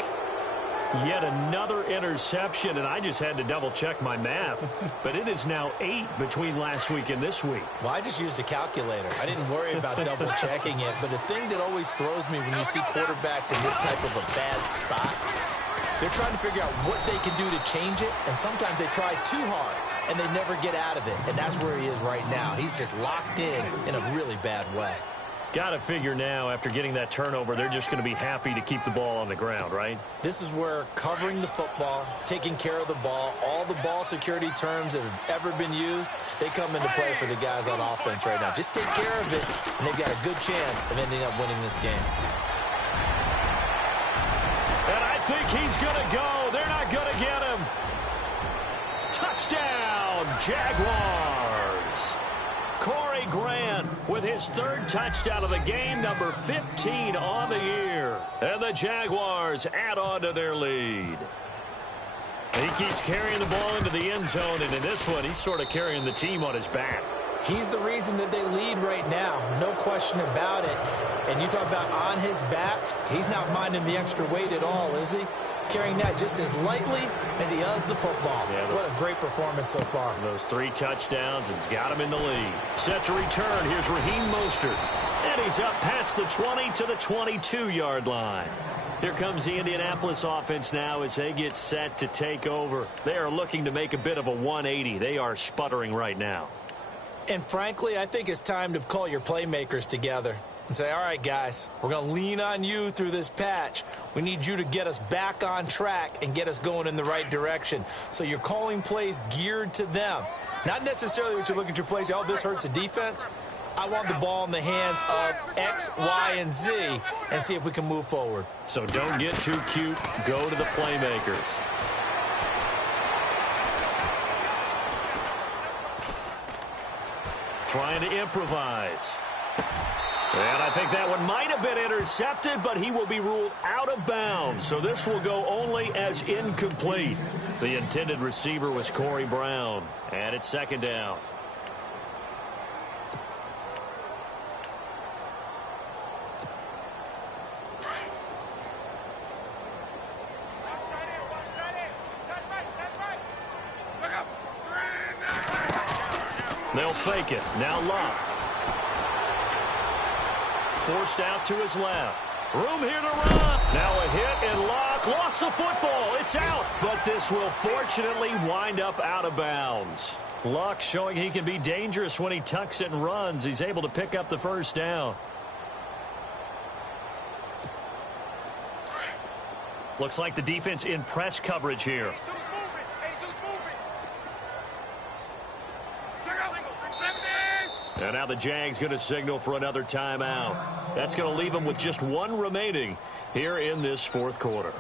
Yet another interception, and I just had to double-check my math. But it is now 8 between last week and this week. Well, I just used a calculator. I didn't worry about double-checking it. But the thing that always throws me when you see quarterbacks in this type of a bad spot, they're trying to figure out what they can do to change it, and sometimes they try too hard, and they never get out of it. And that's where he is right now. He's just locked in a really bad way. Got to figure now, after getting that turnover, they're just going to be happy to keep the ball on the ground, right? This is where covering the football, taking care of the ball, all the ball security terms that have ever been used, they come into play for the guys on offense right now. Just take care of it, and they've got a good chance of ending up winning this game. And I think he's going to go. They're not going to get him. Touchdown, Jaguars. Corey Grant with his 3rd touchdown of the game, number 15 on the year. And the Jaguars add on to their lead. He keeps carrying the ball into the end zone, and in this one, he's sort of carrying the team on his back. He's the reason that they lead right now, no question about it. And you talk about on his back, he's not minding the extra weight at all, is he? Carrying that just as lightly as he does the football. Yeah, what a great performance so far. Those 3 touchdowns, and he's got him in the lead. Set to return. Here's Raheem Mostert. And he's up past the 20 to the 22-yard line. Here comes the Indianapolis offense now as they get set to take over. They are looking to make a bit of a 180. They are sputtering right now. And frankly, I think it's time to call your playmakers together and say, all right, guys, we're going to lean on you through this patch. We need you to get us back on track and get us going in the right direction. So you're calling plays geared to them. Not necessarily what you look at your plays, oh, this hurts the defense. I want the ball in the hands of X, Y, and Z and see if we can move forward. So don't get too cute. Go to the playmakers. Trying to improvise. And I think that one might have been intercepted, but he will be ruled out of bounds. So this will go only as incomplete. The intended receiver was Corey Brown. And it's 2nd down. They'll fake it. Now Locke. Forced out to his left. Room here to run. Now a hit, and Locke lost the football. It's out, but this will fortunately wind up out of bounds. Locke showing he can be dangerous when he tucks it and runs. He's able to pick up the 1st down. Looks like the defense in press coverage here. And now the Jags going to signal for another timeout. That's going to leave them with just 1 remaining here in this 4th quarter.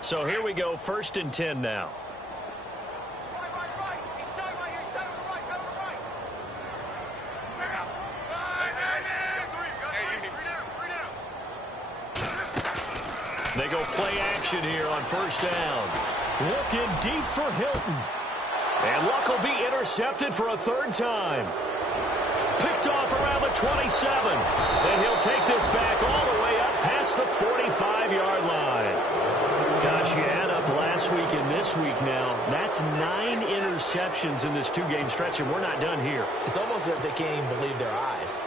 So here we go, 1st and 10 now. They go play action here on 1st down. Looking deep for Hilton. And Luck will be intercepted for a 3rd time. Picked off around the 27. And he'll take this back all the way up past the 45-yard line. Gosh, you add up last week and this week now. That's 9 interceptions in this two-game stretch, and we're not done here. It's almost as if they can't even believe their eyes.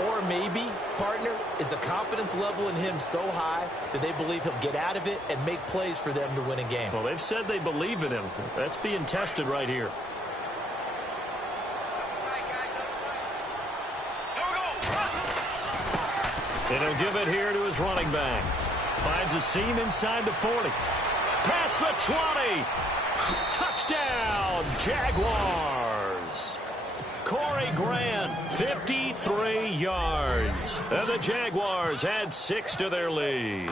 Or maybe, partner, is the confidence level in him so high that they believe he'll get out of it and make plays for them to win a game. Well, they've said they believe in him. That's being tested right here. And he'll give it here to his running back. Finds a seam inside the 40. Past the 20. Touchdown, Jaguars. Corey Grant, 53 yards. And the Jaguars add 6 to their lead.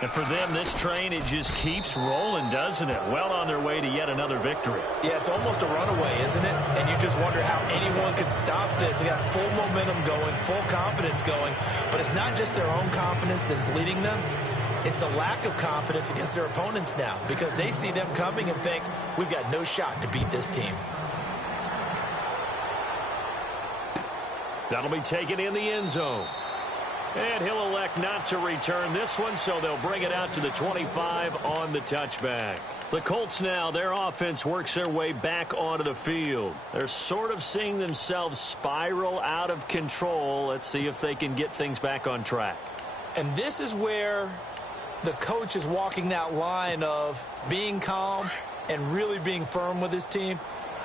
And for them, this train, it just keeps rolling, doesn't it? Well on their way to yet another victory. Yeah, it's almost a runaway, isn't it? And you just wonder how anyone could stop this. They got full momentum going, full confidence going. But it's not just their own confidence that's leading them. It's the lack of confidence against their opponents now, because they see them coming and think, we've got no shot to beat this team. That'll be taken in the end zone. And he'll elect not to return this one, so they'll bring it out to the 25 on the touchback. The Colts now, their offense works their way back onto the field. They're sort of seeing themselves spiral out of control. Let's see if they can get things back on track. And this is where the coach is walking that line of being calm and really being firm with his team.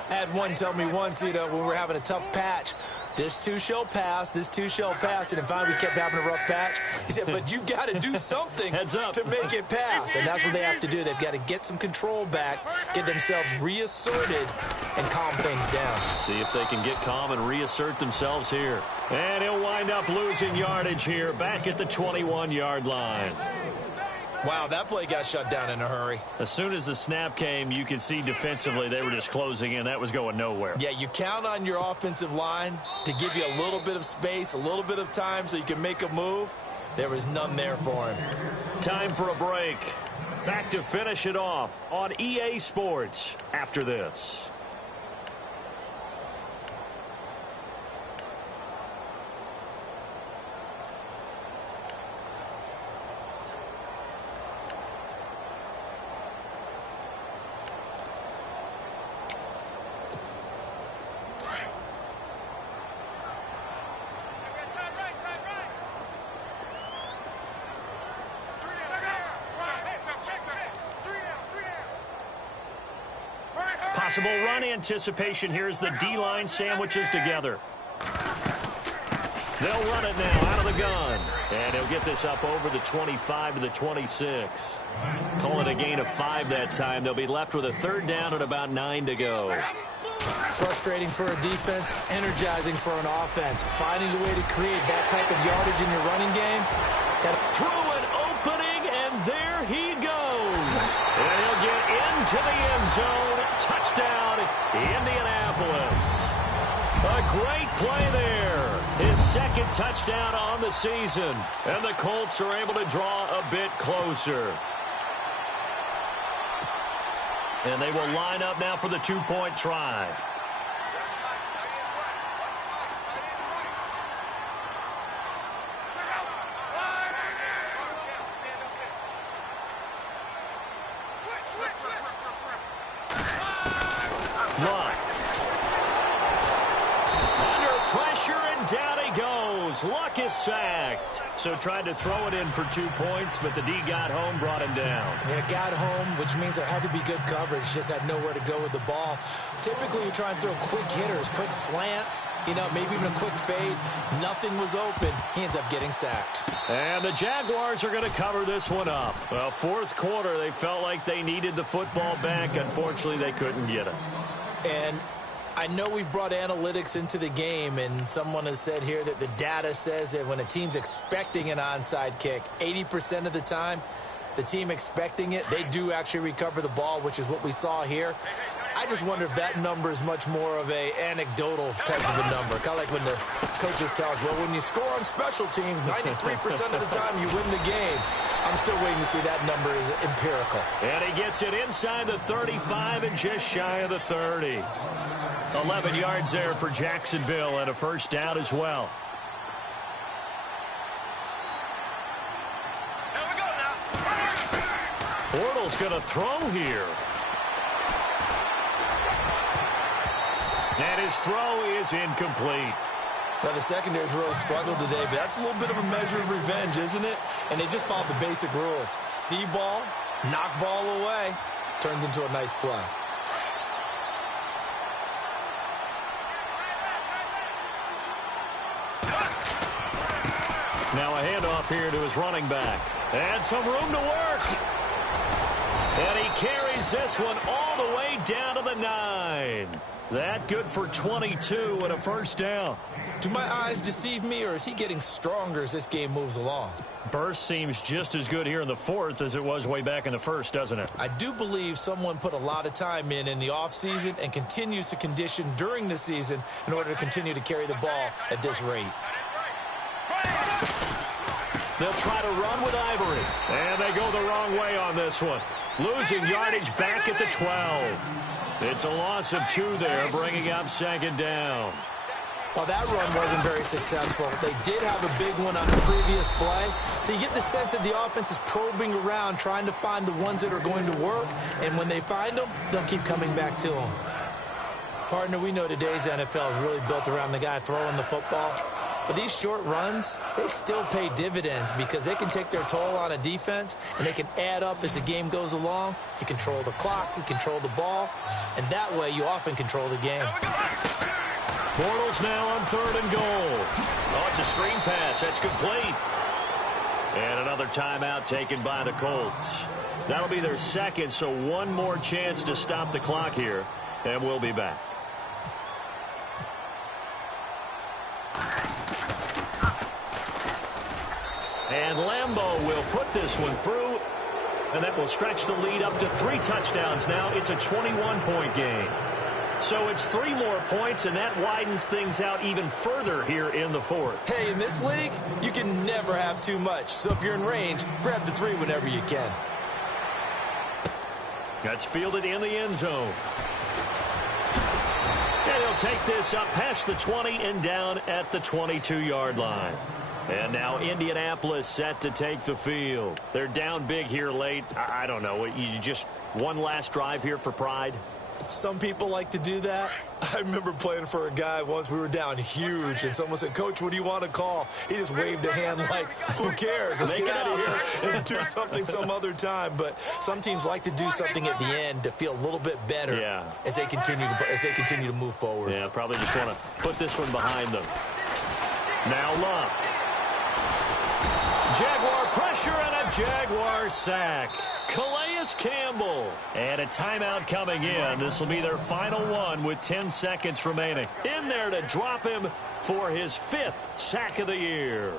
I had one tell me once, when we were having a tough patch, this too shall pass, this too shall pass. And finally we kept having a rough patch. He said, but you've got to do something to make it pass. And that's what they have to do. They've got to get some control back, get themselves reasserted, and calm things down. See if they can get calm and reassert themselves here. And he'll wind up losing yardage here, back at the 21-yard line. Wow, that play got shut down in a hurry. As soon as the snap came, you could see defensively they were just closing in. That was going nowhere. Yeah, you count on your offensive line to give you a little bit of space, a little bit of time so you can make a move. There was none there for him. Time for a break. Back to finish it off on EA Sports after this. Possible run anticipation here as the D-line sandwiches together. They'll run it now out of the gun. And he'll get this up over the 25 to the 26. Call it a gain of 5 that time. They'll be left with a third down and about 9 to go. Frustrating for a defense, energizing for an offense. Finding a way to create that type of yardage in your running game. Through an opening, and there he goes. And he'll get into the end zone. Touchdown, Indianapolis. A great play there. His second touchdown on the season. And the Colts are able to draw a bit closer. And they will line up now for the two-point try. Luck is sacked. So tried to throw it in for 2 points, but the D got home, brought him down. Yeah, got home, which means there had to be good coverage. Just had nowhere to go with the ball. Typically, you try and throw quick hitters, quick slants, maybe even a quick fade. Nothing was open. He ends up getting sacked. And the Jaguars are going to cover this one up. Well, fourth quarter, they felt like they needed the football back. Unfortunately, they couldn't get it. And I know we brought analytics into the game, and someone has said here that the data says that when a team's expecting an onside kick, 80% of the time, the team expecting it, they do actually recover the ball, which is what we saw here. I just wonder if that number is much more of a anecdotal type of a number. Kind of like when the coaches tell us, well, when you score on special teams, 93% of the time you win the game. I'm still waiting to see that number is empirical. And he gets it inside the 35 and just shy of the 30. 11 yards there for Jacksonville and a first down as well. Here we go now. Bortles going to throw here. And his throw is incomplete. Now, the secondary's really struggled today, but that's a little bit of a measure of revenge, isn't it? And they just followed the basic rules. See ball, knock ball away, turns into a nice play. Now a handoff here to his running back. And some room to work. And he carries this one all the way down to the 9. That good for 22 and a first down. Do my eyes deceive me, or is he getting stronger as this game moves along? Burst seems just as good here in the fourth as it was way back in the first, doesn't it? I do believe someone put a lot of time in the offseason and continues to condition during the season in order to continue to carry the ball at this rate. They'll try to run with Ivory. And they go the wrong way on this one. Losing yardage back at the 12. It's a loss of 2 there, bringing up second down. Well, that run wasn't very successful. They did have a big one on the previous play. So you get the sense that the offense is probing around, trying to find the ones that are going to work. And when they find them, they'll keep coming back to them. Partner, we know today's NFL is really built around the guy throwing the football. But these short runs, they still pay dividends because they can take their toll on a defense and they can add up as the game goes along. You control the clock, you control the ball, and that way you often control the game. Bortles now on 3rd and goal. Oh, it's a screen pass. That's complete. And another timeout taken by the Colts. That'll be their second, so one more chance to stop the clock here, and we'll be back. And Lambeau will put this one through, and that will stretch the lead up to 3 touchdowns now. It's a 21-point game. So it's 3 more points, and that widens things out even further here in the fourth. Hey, in this league, you can never have too much. So if you're in range, grab the 3 whenever you can. That's fielded in the end zone. And he'll take this up past the 20 and down at the 22-yard line. And now Indianapolis set to take the field. They're down big here late. I don't know. You just one last drive here for pride? Some people like to do that. I remember playing for a guy once. We were down huge, and someone said, "Coach, what do you want to call?" He just waved a hand like, "Who cares? Let's get out of here and do something some other time." But some teams like to do something at the end to feel a little bit better as they continue to move forward. Yeah, probably just want to put this one behind them. Now Love. Jaguar pressure and a Jaguar sack. Calais Campbell. And a timeout coming in. This will be their final one with 10 seconds remaining. In there to drop him for his 5th sack of the year.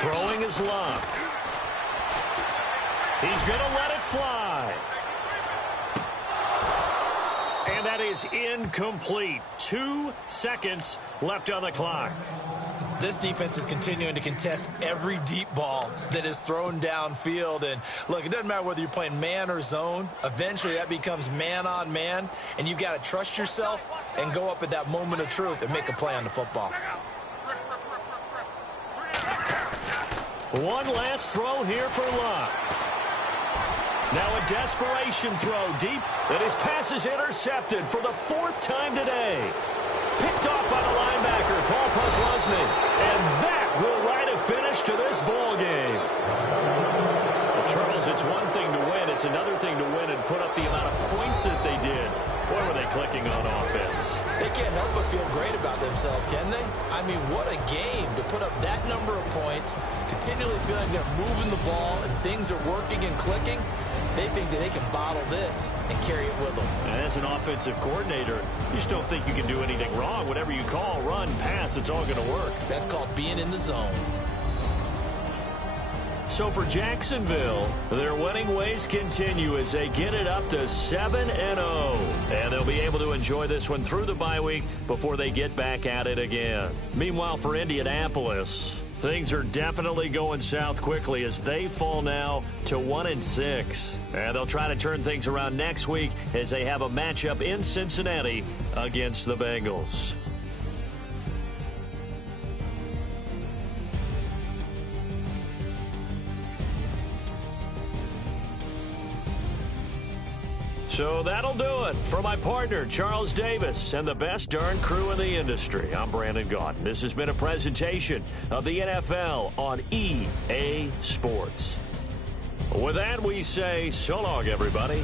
Throwing his lock. He's going to let it fly. And that is incomplete. 2 seconds left on the clock. This defense is continuing to contest every deep ball that is thrown downfield. And look, it doesn't matter whether you're playing man or zone. Eventually that becomes man on man. And you've got to trust yourself and go up at that moment of truth and make a play on the football. One last throw here for Luck. Now a desperation throw deep, and his pass is intercepted for the 4th time today. Picked off by the linebacker, Paul Posluszny. And that will write a finish to this ball game. Well, Charles, it's one thing to win. It's another thing to win and put up the amount of points that they did. Boy, were they clicking on offense. They can't help but feel great about themselves, can they? I mean, what a game to put up that number of points, continually feeling they're moving the ball and things are working and clicking. They think that they can bottle this and carry it with them. And as an offensive coordinator, you just don't think you can do anything wrong. Whatever you call, run, pass, it's all going to work. That's called being in the zone. So for Jacksonville, their winning ways continue as they get it up to 7-0. And they'll be able to enjoy this one through the bye week before they get back at it again. Meanwhile, for Indianapolis, things are definitely going south quickly as they fall now to 1-6. And they'll try to turn things around next week as they have a matchup in Cincinnati against the Bengals. So that'll do it. For my partner, Charles Davis, and the best darn crew in the industry, I'm Brandon Gaudin. This has been a presentation of the NFL on EA Sports. With that, we say so long, everybody.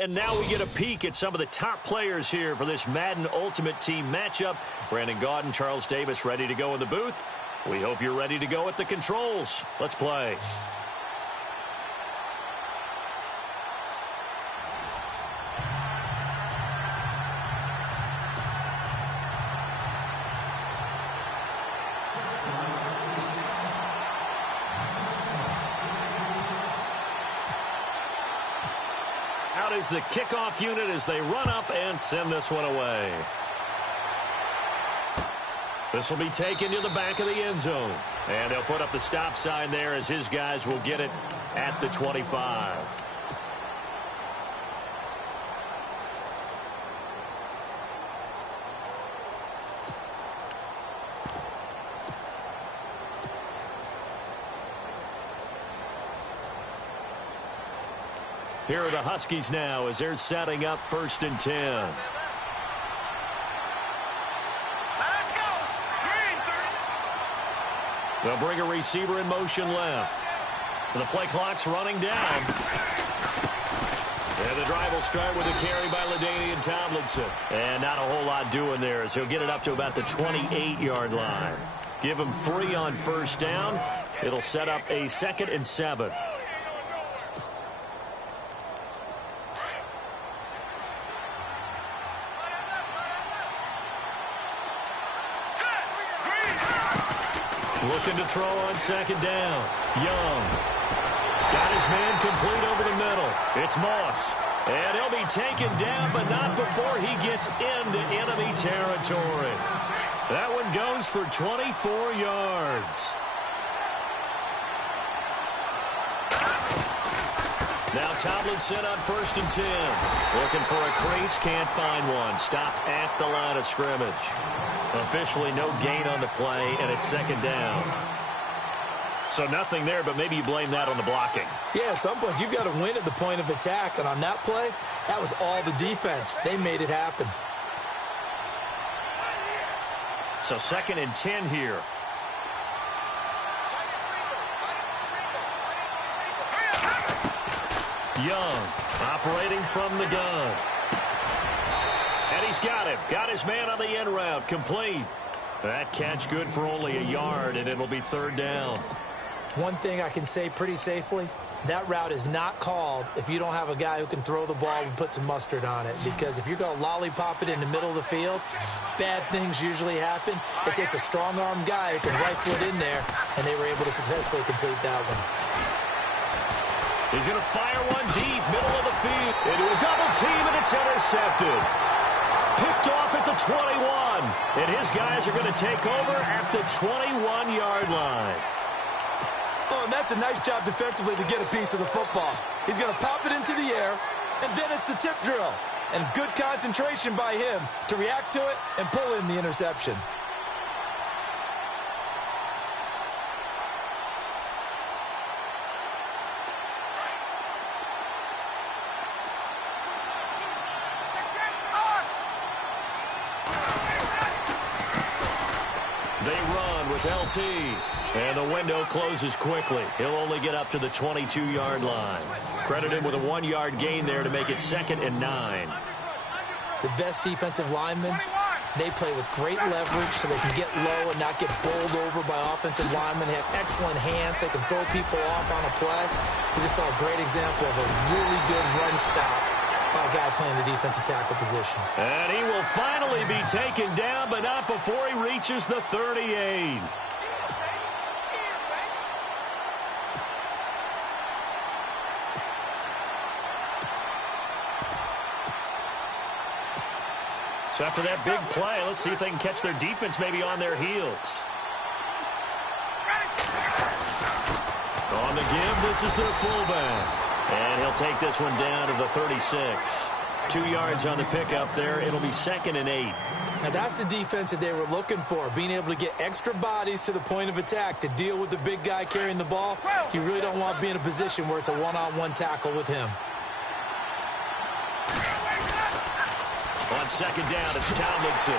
And now we get a peek at some of the top players here for this Madden Ultimate Team matchup. Brandon Gaudin, Charles Davis ready to go in the booth. We hope you're ready to go at the controls. Let's play. Out is the kickoff unit as they run up and send this one away. This will be taken to the back of the end zone. And they'll put up the stop sign there as his guys will get it at the 25. Here are the Huskies now as they're setting up 1st and 10. Let's go. Green, They'll bring a receiver in motion left. The play clock's running down. And the drive will start with a carry by LaDainian Tomlinson. And not a whole lot doing there as he'll get it up to about the 28-yard line. Give him 3 on 1st down. It'll set up a 2nd and 7. Looking to throw on 2nd down. Young. Got his man complete over the middle. It's Moss. And he'll be taken down, but not before he gets into enemy territory. That one goes for 24 yards. Now Tomlinson on 1st and 10. Looking for a crease, can't find one. Stopped at the line of scrimmage. Officially no gain on the play, and it's 2nd down. So nothing there, but maybe you blame that on the blocking. Yeah, at some point you've got to win at the point of attack, and on that play, that was all the defense. They made it happen. So 2nd and 10 here. Young operating from the gun. And he's got him. Got his man on the end route. Complete. That catch good for only a yard, and it'll be 3rd down. One thing I can say pretty safely, that route is not called if you don't have a guy who can throw the ball and put some mustard on it. Because if you're going to lollipop it in the middle of the field, bad things usually happen. It takes a strong-armed guy who can right foot in there, and they were able to successfully complete that one. He's going to fire one deep, middle of the field, into a double team, and it's intercepted. Picked off at the 21, and his guys are going to take over at the 21-yard line. Oh, and that's a nice job defensively to get a piece of the football. He's going to pop it into the air, and then it's the tip drill. And good concentration by him to react to it and pull in the interception. with LT. And the window closes quickly. He'll only get up to the 22-yard line. Credit him with a 1-yard gain there to make it 2nd and 9. The best defensive linemen, they play with great leverage so they can get low and not get bowled over by offensive linemen. They have excellent hands. They can throw people off on a play. We just saw a great example of a really good run stop by a guy playing the defensive tackle position. And he will finally be taken down, but not before he reaches the 38. So after that big play, let's see if they can catch their defense maybe on their heels. On the give, this is their fullback. And he'll take this one down to the 36. 2 yards on the pickup there. It'll be 2nd and 8. Now that's the defense that they were looking for, being able to get extra bodies to the point of attack to deal with the big guy carrying the ball. You really don't want to be in a position where it's a one-on-one tackle with him. On 2nd down, it's Tomlinson.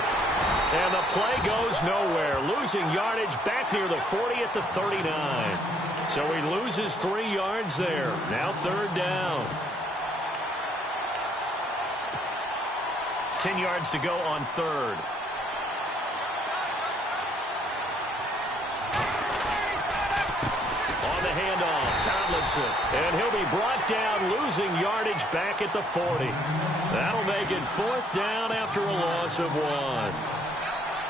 And the play goes nowhere. Losing yardage back near the 40 at the 39. So he loses 3 yards there. Now 3rd down. 10 yards to go on 3rd. On the handoff, Tomlinson. And he'll be brought down, losing yardage back at the 40. That'll make it 4th down after a loss of 1.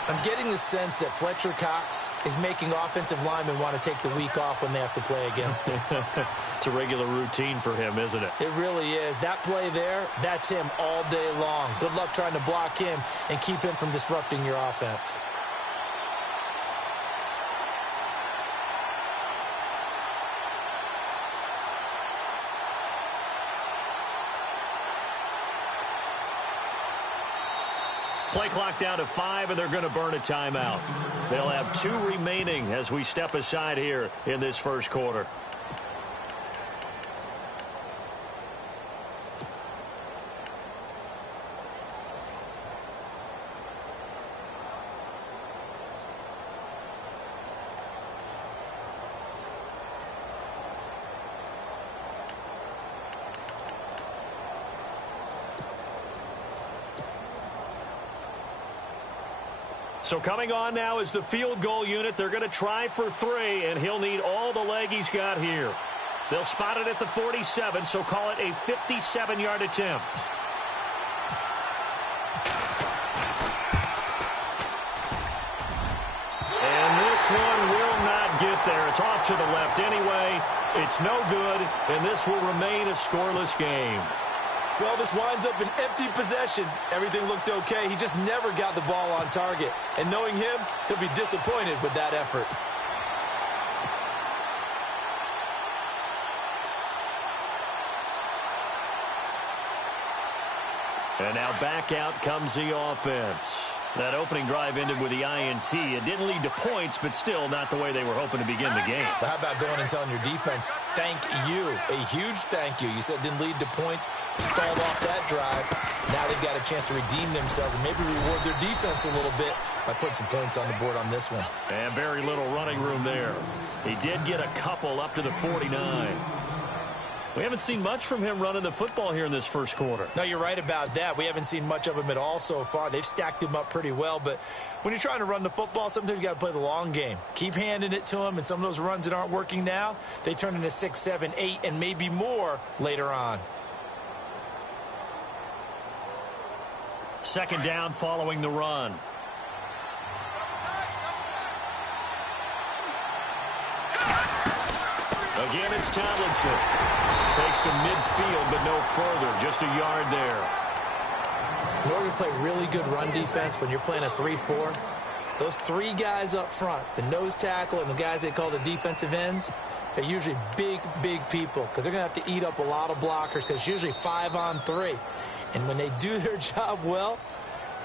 I'm getting the sense that Fletcher Cox is making offensive linemen want to take the week off when they have to play against him. It's a regular routine for him, isn't it? It really is. That play there, that's him all day long. Good luck trying to block him and keep him from disrupting your offense. Play clock down to 5, and they're going to burn a timeout. They'll have 2 remaining as we step aside here in this first quarter. So coming on now is the field goal unit. They're going to try for 3, and he'll need all the leg he's got here. They'll spot it at the 47, so call it a 57-yard attempt. And this one will not get there. It's off to the left anyway. It's no good, and this will remain a scoreless game. Well, this winds up an empty possession. Everything looked okay. He just never got the ball on target. And knowing him, he'll be disappointed with that effort. And now back out comes the offense. That opening drive ended with the INT. It didn't lead to points, but still not the way they were hoping to begin the game. But how about going and telling your defense, thank you, a huge thank you. You said it didn't lead to points, stalled off that drive. Now they've got a chance to redeem themselves and maybe reward their defense a little bit by putting some points on the board on this one. And very little running room there. He did get a couple up to the 49. We haven't seen much from him running the football here in this first quarter. No, you're right about that. We haven't seen much of him at all so far. They've stacked him up pretty well, but when you're trying to run the football, sometimes you got to play the long game. Keep handing it to him, and some of those runs that aren't working now, they turn into 6, 7, 8, and maybe more later on. 2nd down following the run. Again, it's Tomlinson. Takes to midfield, but no further. Just a yard there. In order to play really good run defense when you're playing a 3-4, those 3 guys up front, the nose tackle and the guys they call the defensive ends, they're usually big, big people because they're going to have to eat up a lot of blockers because it's usually 5 on 3. And when they do their job well,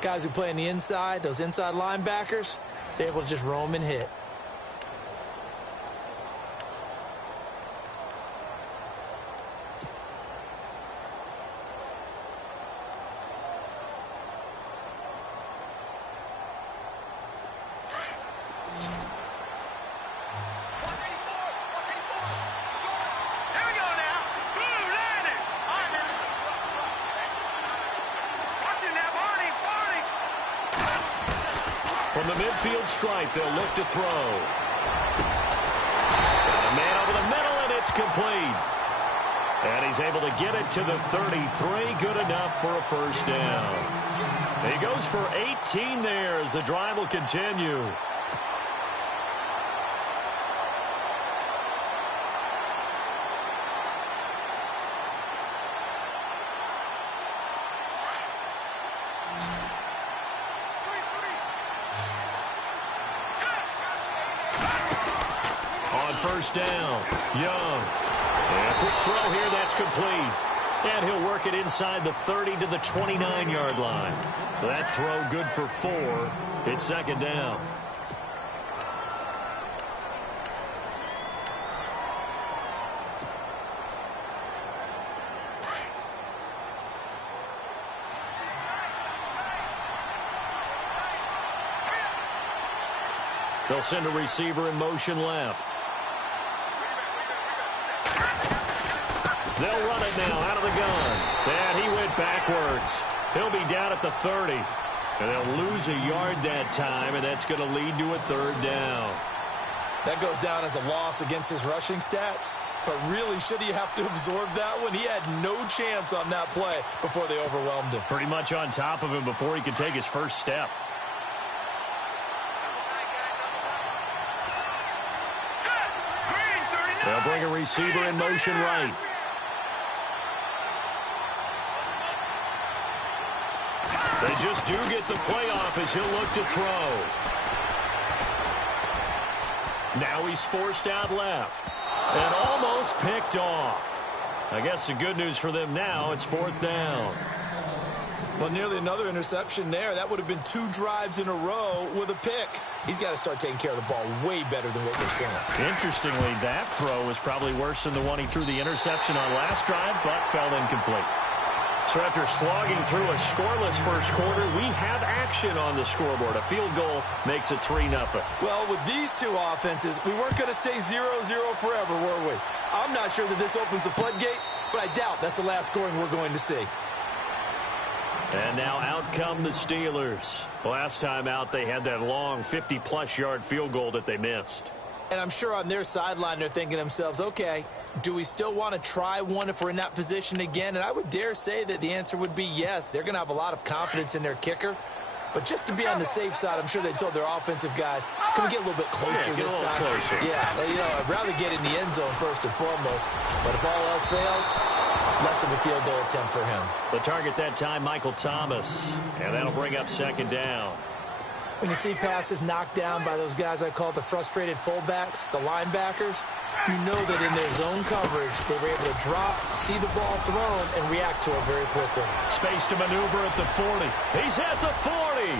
guys who play on the inside, those inside linebackers, they're able to just roam and hit. From the midfield stripe, they'll look to throw. And a man over the middle, and it's complete. And he's able to get it to the 33. Good enough for a first down. He goes for 18 there as the drive will continue. First down, Young. And a quick throw here, that's complete. And he'll work it inside the 30 to the 29-yard line. That throw good for 4. It's second down. They'll send a receiver in motion left. They'll run it now out of the gun. And he went backwards. He'll be down at the 30. And they'll lose a yard that time, and that's going to lead to a third down. That goes down as a loss against his rushing stats. But really, should he have to absorb that one? He had no chance on that play before they overwhelmed him. Pretty much on top of him before he could take his first step. They'll bring a receiver in motion right. They just do get the play off as he'll look to throw. Now he's forced out left. And almost picked off. I guess the good news for them now, it's fourth down. Well, nearly another interception there. That would have been 2 drives in a row with a pick. He's got to start taking care of the ball way better than what we're seeing. Interestingly, that throw was probably worse than the one he threw the interception on last drive, but fell incomplete. So after slogging through a scoreless first quarter, we have action on the scoreboard. A field goal makes it 3-0. Well, with these two offenses, we weren't going to stay 0-0 forever, were we? I'm not sure that this opens the floodgates, but I doubt that's the last scoring we're going to see. And now out come the Steelers. Last time out, they had that long 50-plus yard field goal that they missed. And I'm sure on their sideline, they're thinking to themselves, okay, do we still want to try one if we're in that position again? And I would dare say that the answer would be yes. They're going to have a lot of confidence in their kicker. But just to be on the safe side, I'm sure they told their offensive guys, can we get a little bit closer this time? Closer. Yeah, you know, I'd rather get in the end zone first and foremost. But if all else fails, less of a field goal attempt for him. The target that time, Michael Thomas. And that'll bring up second down. When you see passes knocked down by those guys I call the frustrated fullbacks, the linebackers, you know that in their zone coverage, they were able to drop, see the ball thrown, and react to it very quickly. Space to maneuver at the 40. He's at the 40,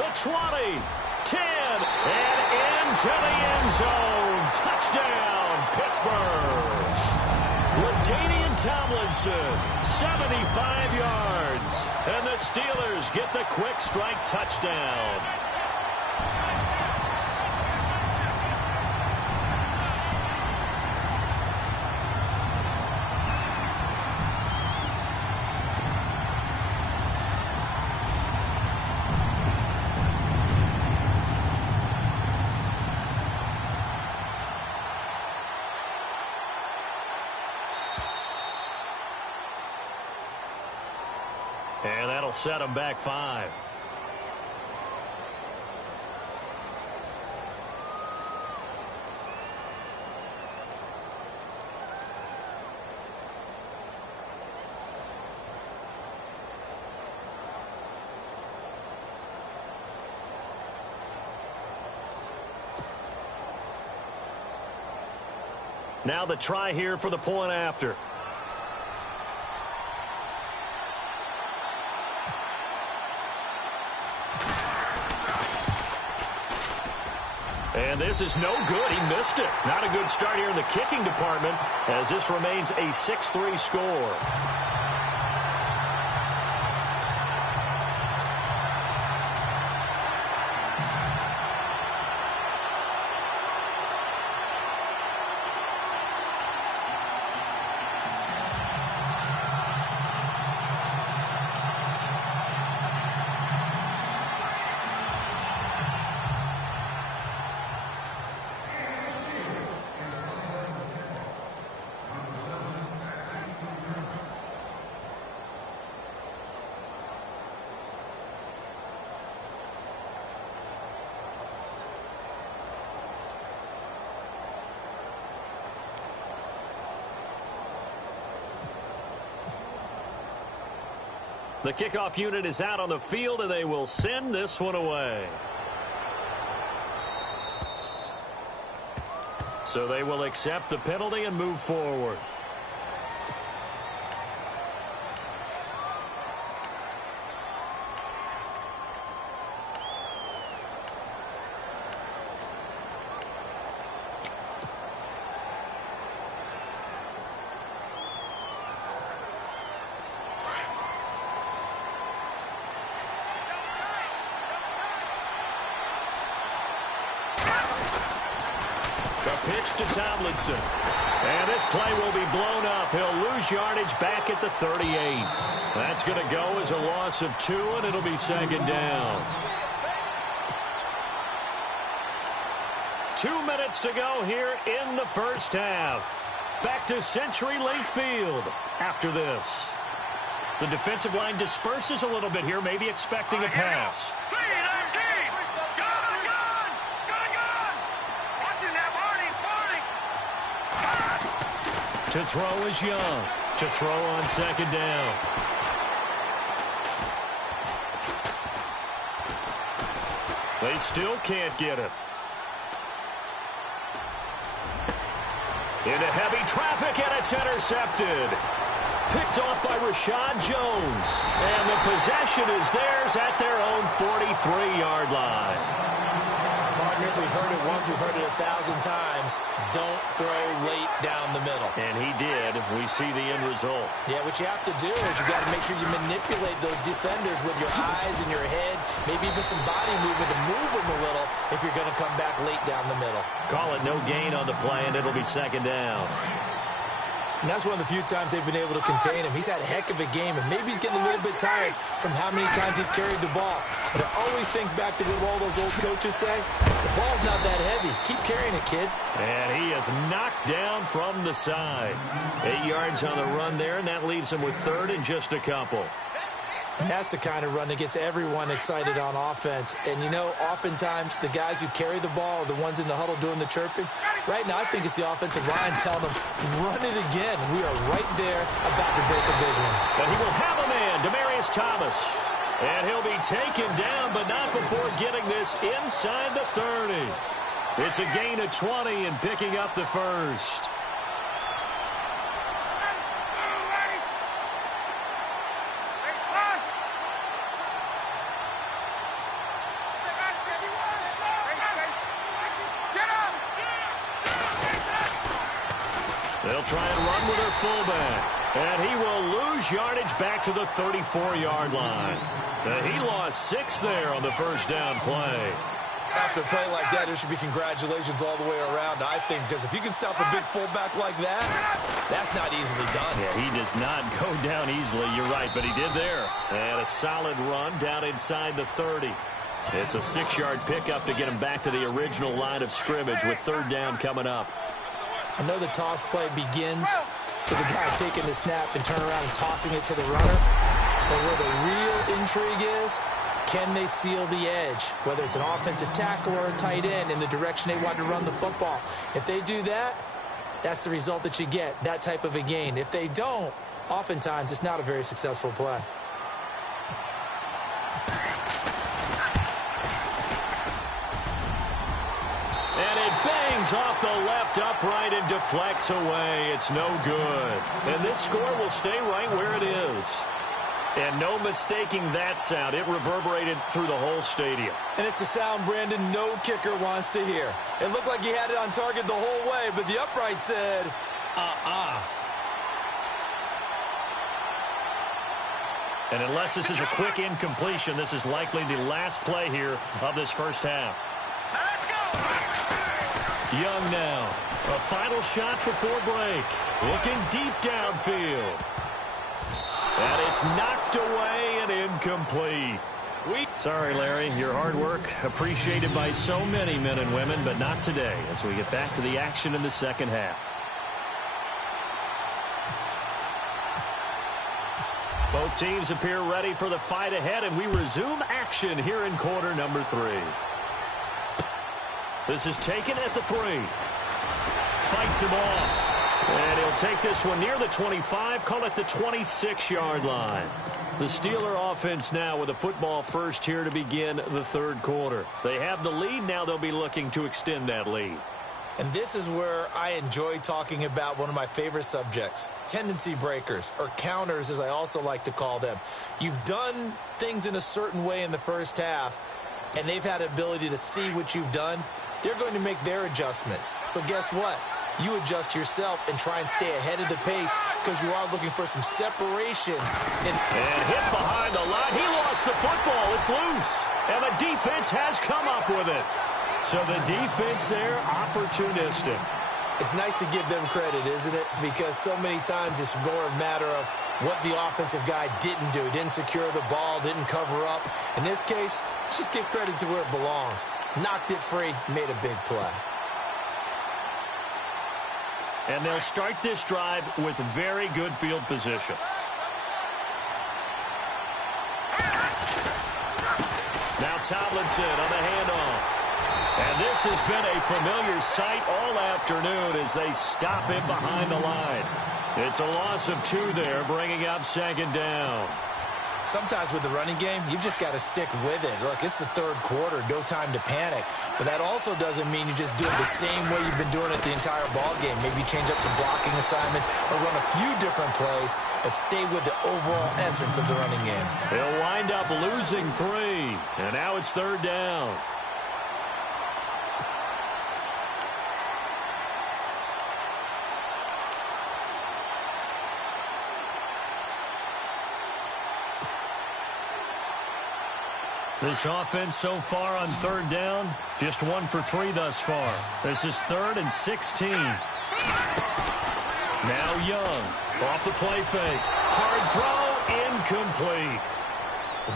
the 20, 10, and into the end zone. Touchdown, Pittsburgh. LaDainian Tomlinson, 75 yards. And the Steelers get the quick strike touchdown. And that'll set them back 5. Now the try here for the point after. And this is no good. He missed it. Not a good start here in the kicking department as this remains a 6-3 score. The kickoff unit is out on the field, and they will send this one away. So they will accept the penalty and move forward. Pitch to Tomlinson. And this play will be blown up. He'll lose yardage back at the 38. That's going to go as a loss of 2, and it'll be second down. 2 minutes to go here in the first half. Back to CenturyLink Field after this. The defensive line disperses a little bit here, maybe expecting a pass. To throw is Young. To throw on second down. They still can't get it. Into heavy traffic, and it's intercepted. Picked off by Rashad Jones. And the possession is theirs at their own 43-yard line. Partner, we've heard it once, we've heard it 1,000 times. Don't throw late down the middle. And he did. We see the end result. Yeah, what you have to do is you got to make sure you manipulate those defenders with your eyes and your head, maybe even some body movement to move them a little if you're going to come back late down the middle. Call it no gain on the play, and it'll be second down. And that's one of the few times they've been able to contain him. He's had a heck of a game, and maybe he's getting a little bit tired from how many times he's carried the ball. But I always think back to what all those old coaches say. The ball's not that heavy. Keep carrying it, kid. And he is knocked down from the side. 8 yards on the run there, and that leaves him with third and just a couple. And that's the kind of run that gets everyone excited on offense. And, you know, oftentimes the guys who carry the ball are the ones in the huddle doing the chirping. Right now, I think it's the offensive line telling them, run it again. We are right there about to break a big one. But he will have a man, Demaryius Thomas. And he'll be taken down, but not before getting this inside the 30. It's a gain of 20 and picking up the first. They'll try and run with their fullback. And he will lose yardage back to the 34-yard line. And he lost 6 there on the first down play. After a play like that, there should be congratulations all the way around, I think, because if you can stop a big fullback like that, that's not easily done. Yeah, he does not go down easily. You're right, but he did there. And a solid run down inside the 30. It's a 6-yard pickup to get him back to the original line of scrimmage with third down coming up. I know the toss play begins with the guy taking the snap and turn around and tossing it to the runner. But where the real intrigue is, can they seal the edge? Whether it's an offensive tackle or a tight end in the direction they want to run the football. If they do that, that's the result that you get, that type of a gain. If they don't, oftentimes it's not a very successful play. Off the left upright and deflects away. It's no good. And this score will stay right where it is. And no mistaking that sound. It reverberated through the whole stadium. And it's the sound Brandon no kicker wants to hear. It looked like he had it on target the whole way, but the upright said, And unless this is a quick incompletion, this is likely the last play here of this first half. Young now. A final shot before break. Looking deep downfield. And it's knocked away and incomplete. Sorry, Larry. Your hard work appreciated by so many men and women, but not today as we get back to the action in the second half. Both teams appear ready for the fight ahead, and we resume action here in quarter number 3. This is taken at the 3. Fights him off. And They'll take this one near the 25, call it the 26-yard line. The Steeler offense now with a football first here to begin the third quarter. They have the lead. Now they'll be looking to extend that lead. And this is where I enjoy talking about one of my favorite subjects, tendency breakers, or counters as I also like to call them. You've done things in a certain way in the first half, and they've had the ability to see what you've done. They're going to make their adjustments. So guess what? You adjust yourself and try and stay ahead of the pace because you are looking for some separation. And hit behind the line. He lost the football. It's loose. And the defense has come up with it. So the defense there, opportunistic. It's nice to give them credit, isn't it? Because so many times it's more a matter of what the offensive guy didn't do. Didn't secure the ball, didn't cover up. In this case, let's just give credit to where it belongs. Knocked it free, made a big play. And they'll start this drive with very good field position. Now Tomlinson on the handoff. And this has been a familiar sight all afternoon as they stop him behind the line. It's a loss of 2 there, bringing up second down. Sometimes with the running game, you've just got to stick with it. Look, it's the third quarter, no time to panic. But that also doesn't mean you just do it the same way you've been doing it the entire ball game. Maybe change up some blocking assignments or run a few different plays, but stay with the overall essence of the running game. They'll wind up losing 3, and now it's third down. This offense so far on third down, just 1 for 3 thus far. This is 3rd and 16. Now Young, off the play fake. Hard throw, incomplete.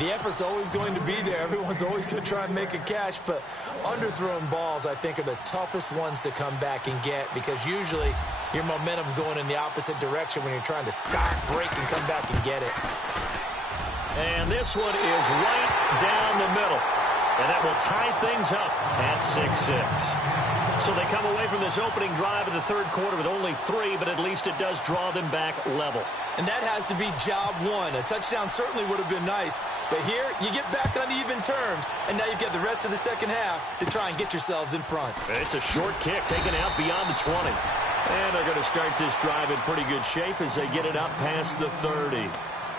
The effort's always going to be there. Everyone's always going to try and make a catch, but underthrown balls, I think, are the toughest ones to come back and get because usually your momentum's going in the opposite direction when you're trying to stop, break, and come back and get it. And this one is right down the middle. And that will tie things up at 6-6. So they come away from this opening drive in the third quarter with only 3, but at least it does draw them back level. And that has to be job 1. A touchdown certainly would have been nice. But here, you get back on even terms. And now you've got the rest of the second half to try and get yourselves in front. It's a short kick taken out beyond the 20. And they're going to start this drive in pretty good shape as they get it up past the 30.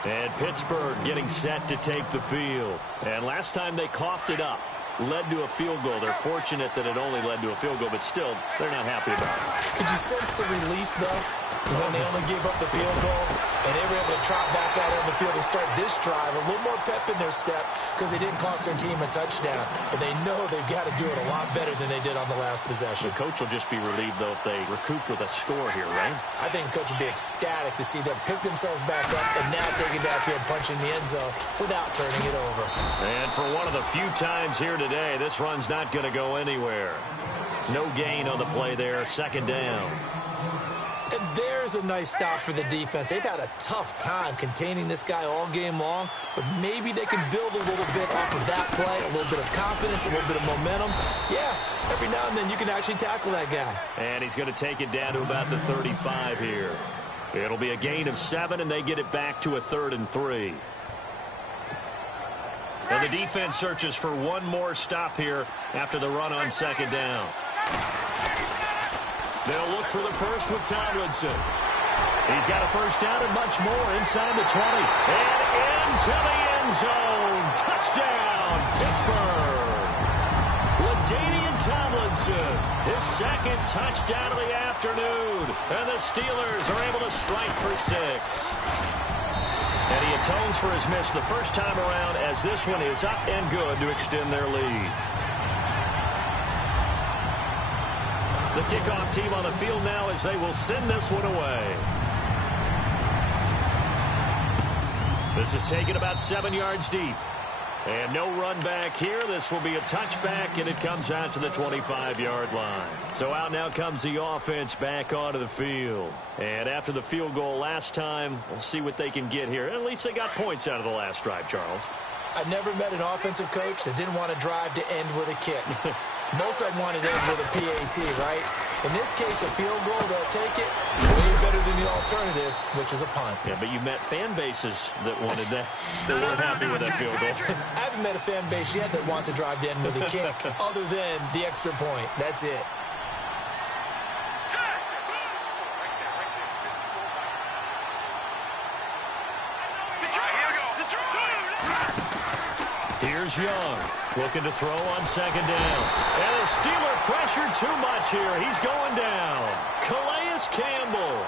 And Pittsburgh getting set to take the field. And last time they coughed it up, led to a field goal. They're fortunate that it only led to a field goal, but still, they're not happy about it. Could you sense the relief, though, when they only gave up the field goal? And they were able to trot back out on the field and start this drive. A little more pep in their step because they didn't cost their team a touchdown. But they know they've got to do it a lot better than they did on the last possession. The coach will just be relieved, though, if they recoup with a score here, right? I think the coach will be ecstatic to see them pick themselves back up and now take it back here and punch in the end zone without turning it over. And for one of the few times here today, this run's not going to go anywhere. No gain on the play there, second down. And there's a nice stop for the defense. They've had a tough time containing this guy all game long, but maybe they can build a little bit off of that play, a little bit of confidence, a little bit of momentum. Yeah, every now and then you can actually tackle that guy. And he's going to take it down to about the 35 here. It'll be a gain of 7, and they get it back to a 3rd and 3. And the defense searches for one more stop here after the run on second down. They'll look for the first with Tomlinson. He's got a first down and much more inside the 20. And into the end zone. Touchdown, Pittsburgh. LaDainian Tomlinson, his second touchdown of the afternoon. And the Steelers are able to strike for 6. And he atones for his miss the first time around as this one is up and good to extend their lead. The kickoff team on the field now as they will send this one away. This is taken about 7 yards deep. And no run back here. This will be a touchback, and it comes out to the 25-yard line. So out now comes the offense back onto the field. And after the field goal last time, we'll see what they can get here. At least they got points out of the last drive, Charles. I never met an offensive coach that didn't want to drive to end with a kick. Most of them wanted to end with a PAT, right? In this case, a field goal, they'll take it. Way better than alternative, which is a punt. Yeah, but you met fan bases that wanted that, that weren't happy with that field goal. I haven't met a fan base yet that wants to drive to end with a kick other than the extra point. That's it. Here's Young, looking to throw on second down. And the Steeler pressure too much here. He's going down. Calais Campbell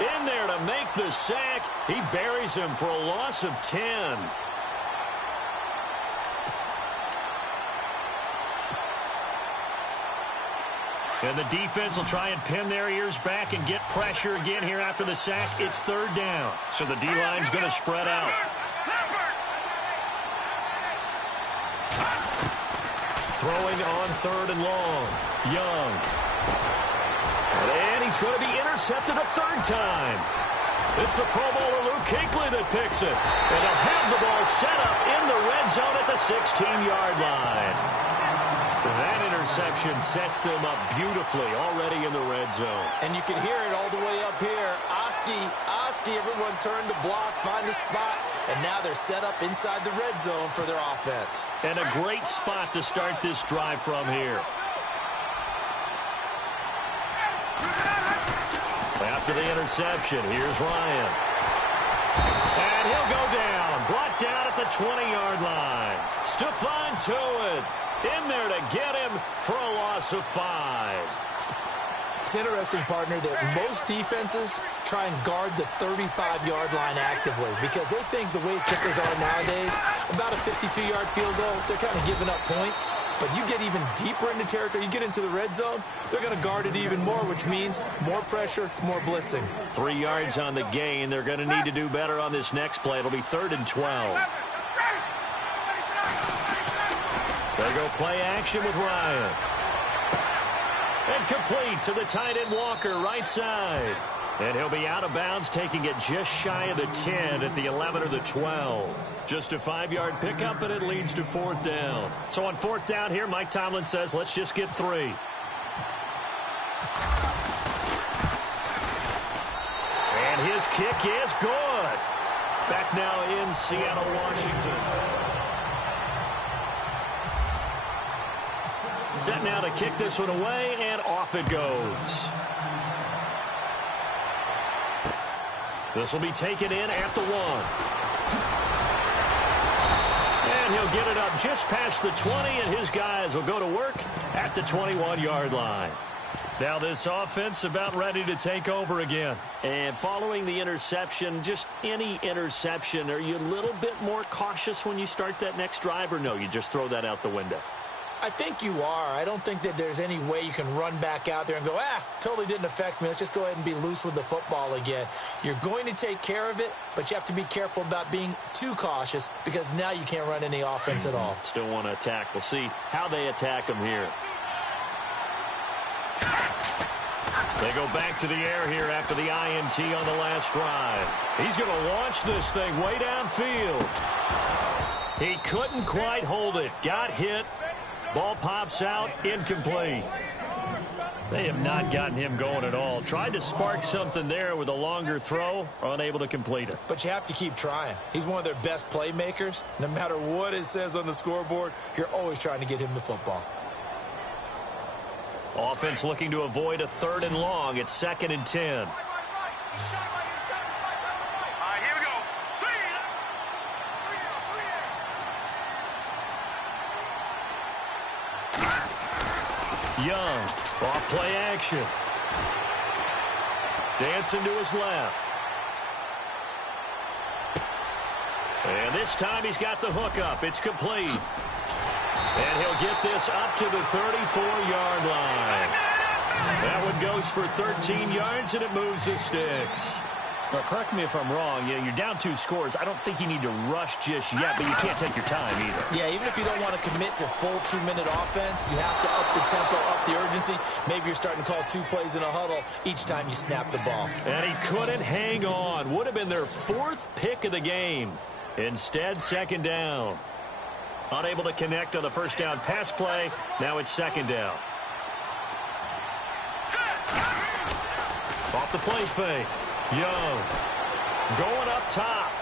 in there to make the sack. He buries him for a loss of 10. And the defense will try and pin their ears back and get pressure again here after the sack. It's third down. So the D-line's going to spread out. Throwing on third and long. Young. And he's going to be intercepted a third time. It's the Pro Bowler Luke Kuechly that picks it. And they'll have the ball set up in the red zone at the 16-yard line. That interception sets them up beautifully already in the red zone. And you can hear it all the way up here. Oski, everyone turned to block, find a spot, and now they're set up inside the red zone for their offense. And a great spot to start this drive from here. After the interception, here's Ryan. And he'll go down, brought down at the 20-yard line. Stephon Tuitt in there to get him for a loss of 5. It's interesting, partner, that most defenses try and guard the 35-yard line actively because they think the way kickers are nowadays, about a 52-yard field goal, they're kind of giving up points. But you get even deeper into territory, you get into the red zone, they're going to guard it even more, which means more pressure, more blitzing. 3 yards on the gain. They're going to need to do better on this next play. It'll be 3rd and 12. They go play action with Ryan. And complete to the tight end Walker, right side. And he'll be out of bounds, taking it just shy of the 10 at the 11 or the 12. Just a 5-yard pickup, and it leads to 4th down. So on 4th down here, Mike Tomlin says, let's just get 3. And his kick is good. Back now in Seattle, Washington. Set now to kick this one away, and off it goes. This will be taken in at the 1. And he'll get it up just past the 20, and his guys will go to work at the 21-yard line. Now this offense about ready to take over again. And following the interception, just any interception, are you a little bit more cautious when you start that next drive, or no, you just throw that out the window? I think you are. I don't think that there's any way you can run back out there and go, totally didn't affect me. Let's just go ahead and be loose with the football again. You're going to take care of it, but you have to be careful about being too cautious because now you can't run any offense at all. Still want to attack. We'll see how they attack them here. They go back to the air here after the INT on the last drive. He's going to launch this thing way downfield. He couldn't quite hold it. Got hit. Ball pops out, incomplete. They have not gotten him going at all. Tried to spark something there with a longer throw, unable to complete it. But you have to keep trying. He's one of their best playmakers. No matter what it says on the scoreboard, you're always trying to get him the football. Offense looking to avoid a 3rd and long. It's 2nd and 10. Young, off play action. Dancing to his left. And this time he's got the hook up. It's complete. And he'll get this up to the 34-yard line. That one goes for 13 yards, and it moves the sticks. Now, correct me if I'm wrong. You're down 2 scores. I don't think you need to rush just yet, but you can't take your time either. Yeah, even if you don't want to commit to full 2-minute offense, you have to up the tempo, up the urgency. Maybe you're starting to call 2 plays in a huddle each time you snap the ball. And he couldn't hang on. Would have been their 4th pick of the game. Instead, 2nd down. Unable to connect on the first down pass play. Now it's 2nd down. Off the play fake. Young going up top.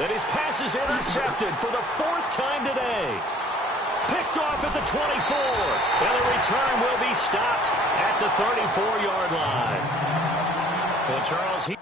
And his pass is intercepted for the 4th time today. Picked off at the 24. And the return will be stopped at the 34-yard line. Well, Charles, he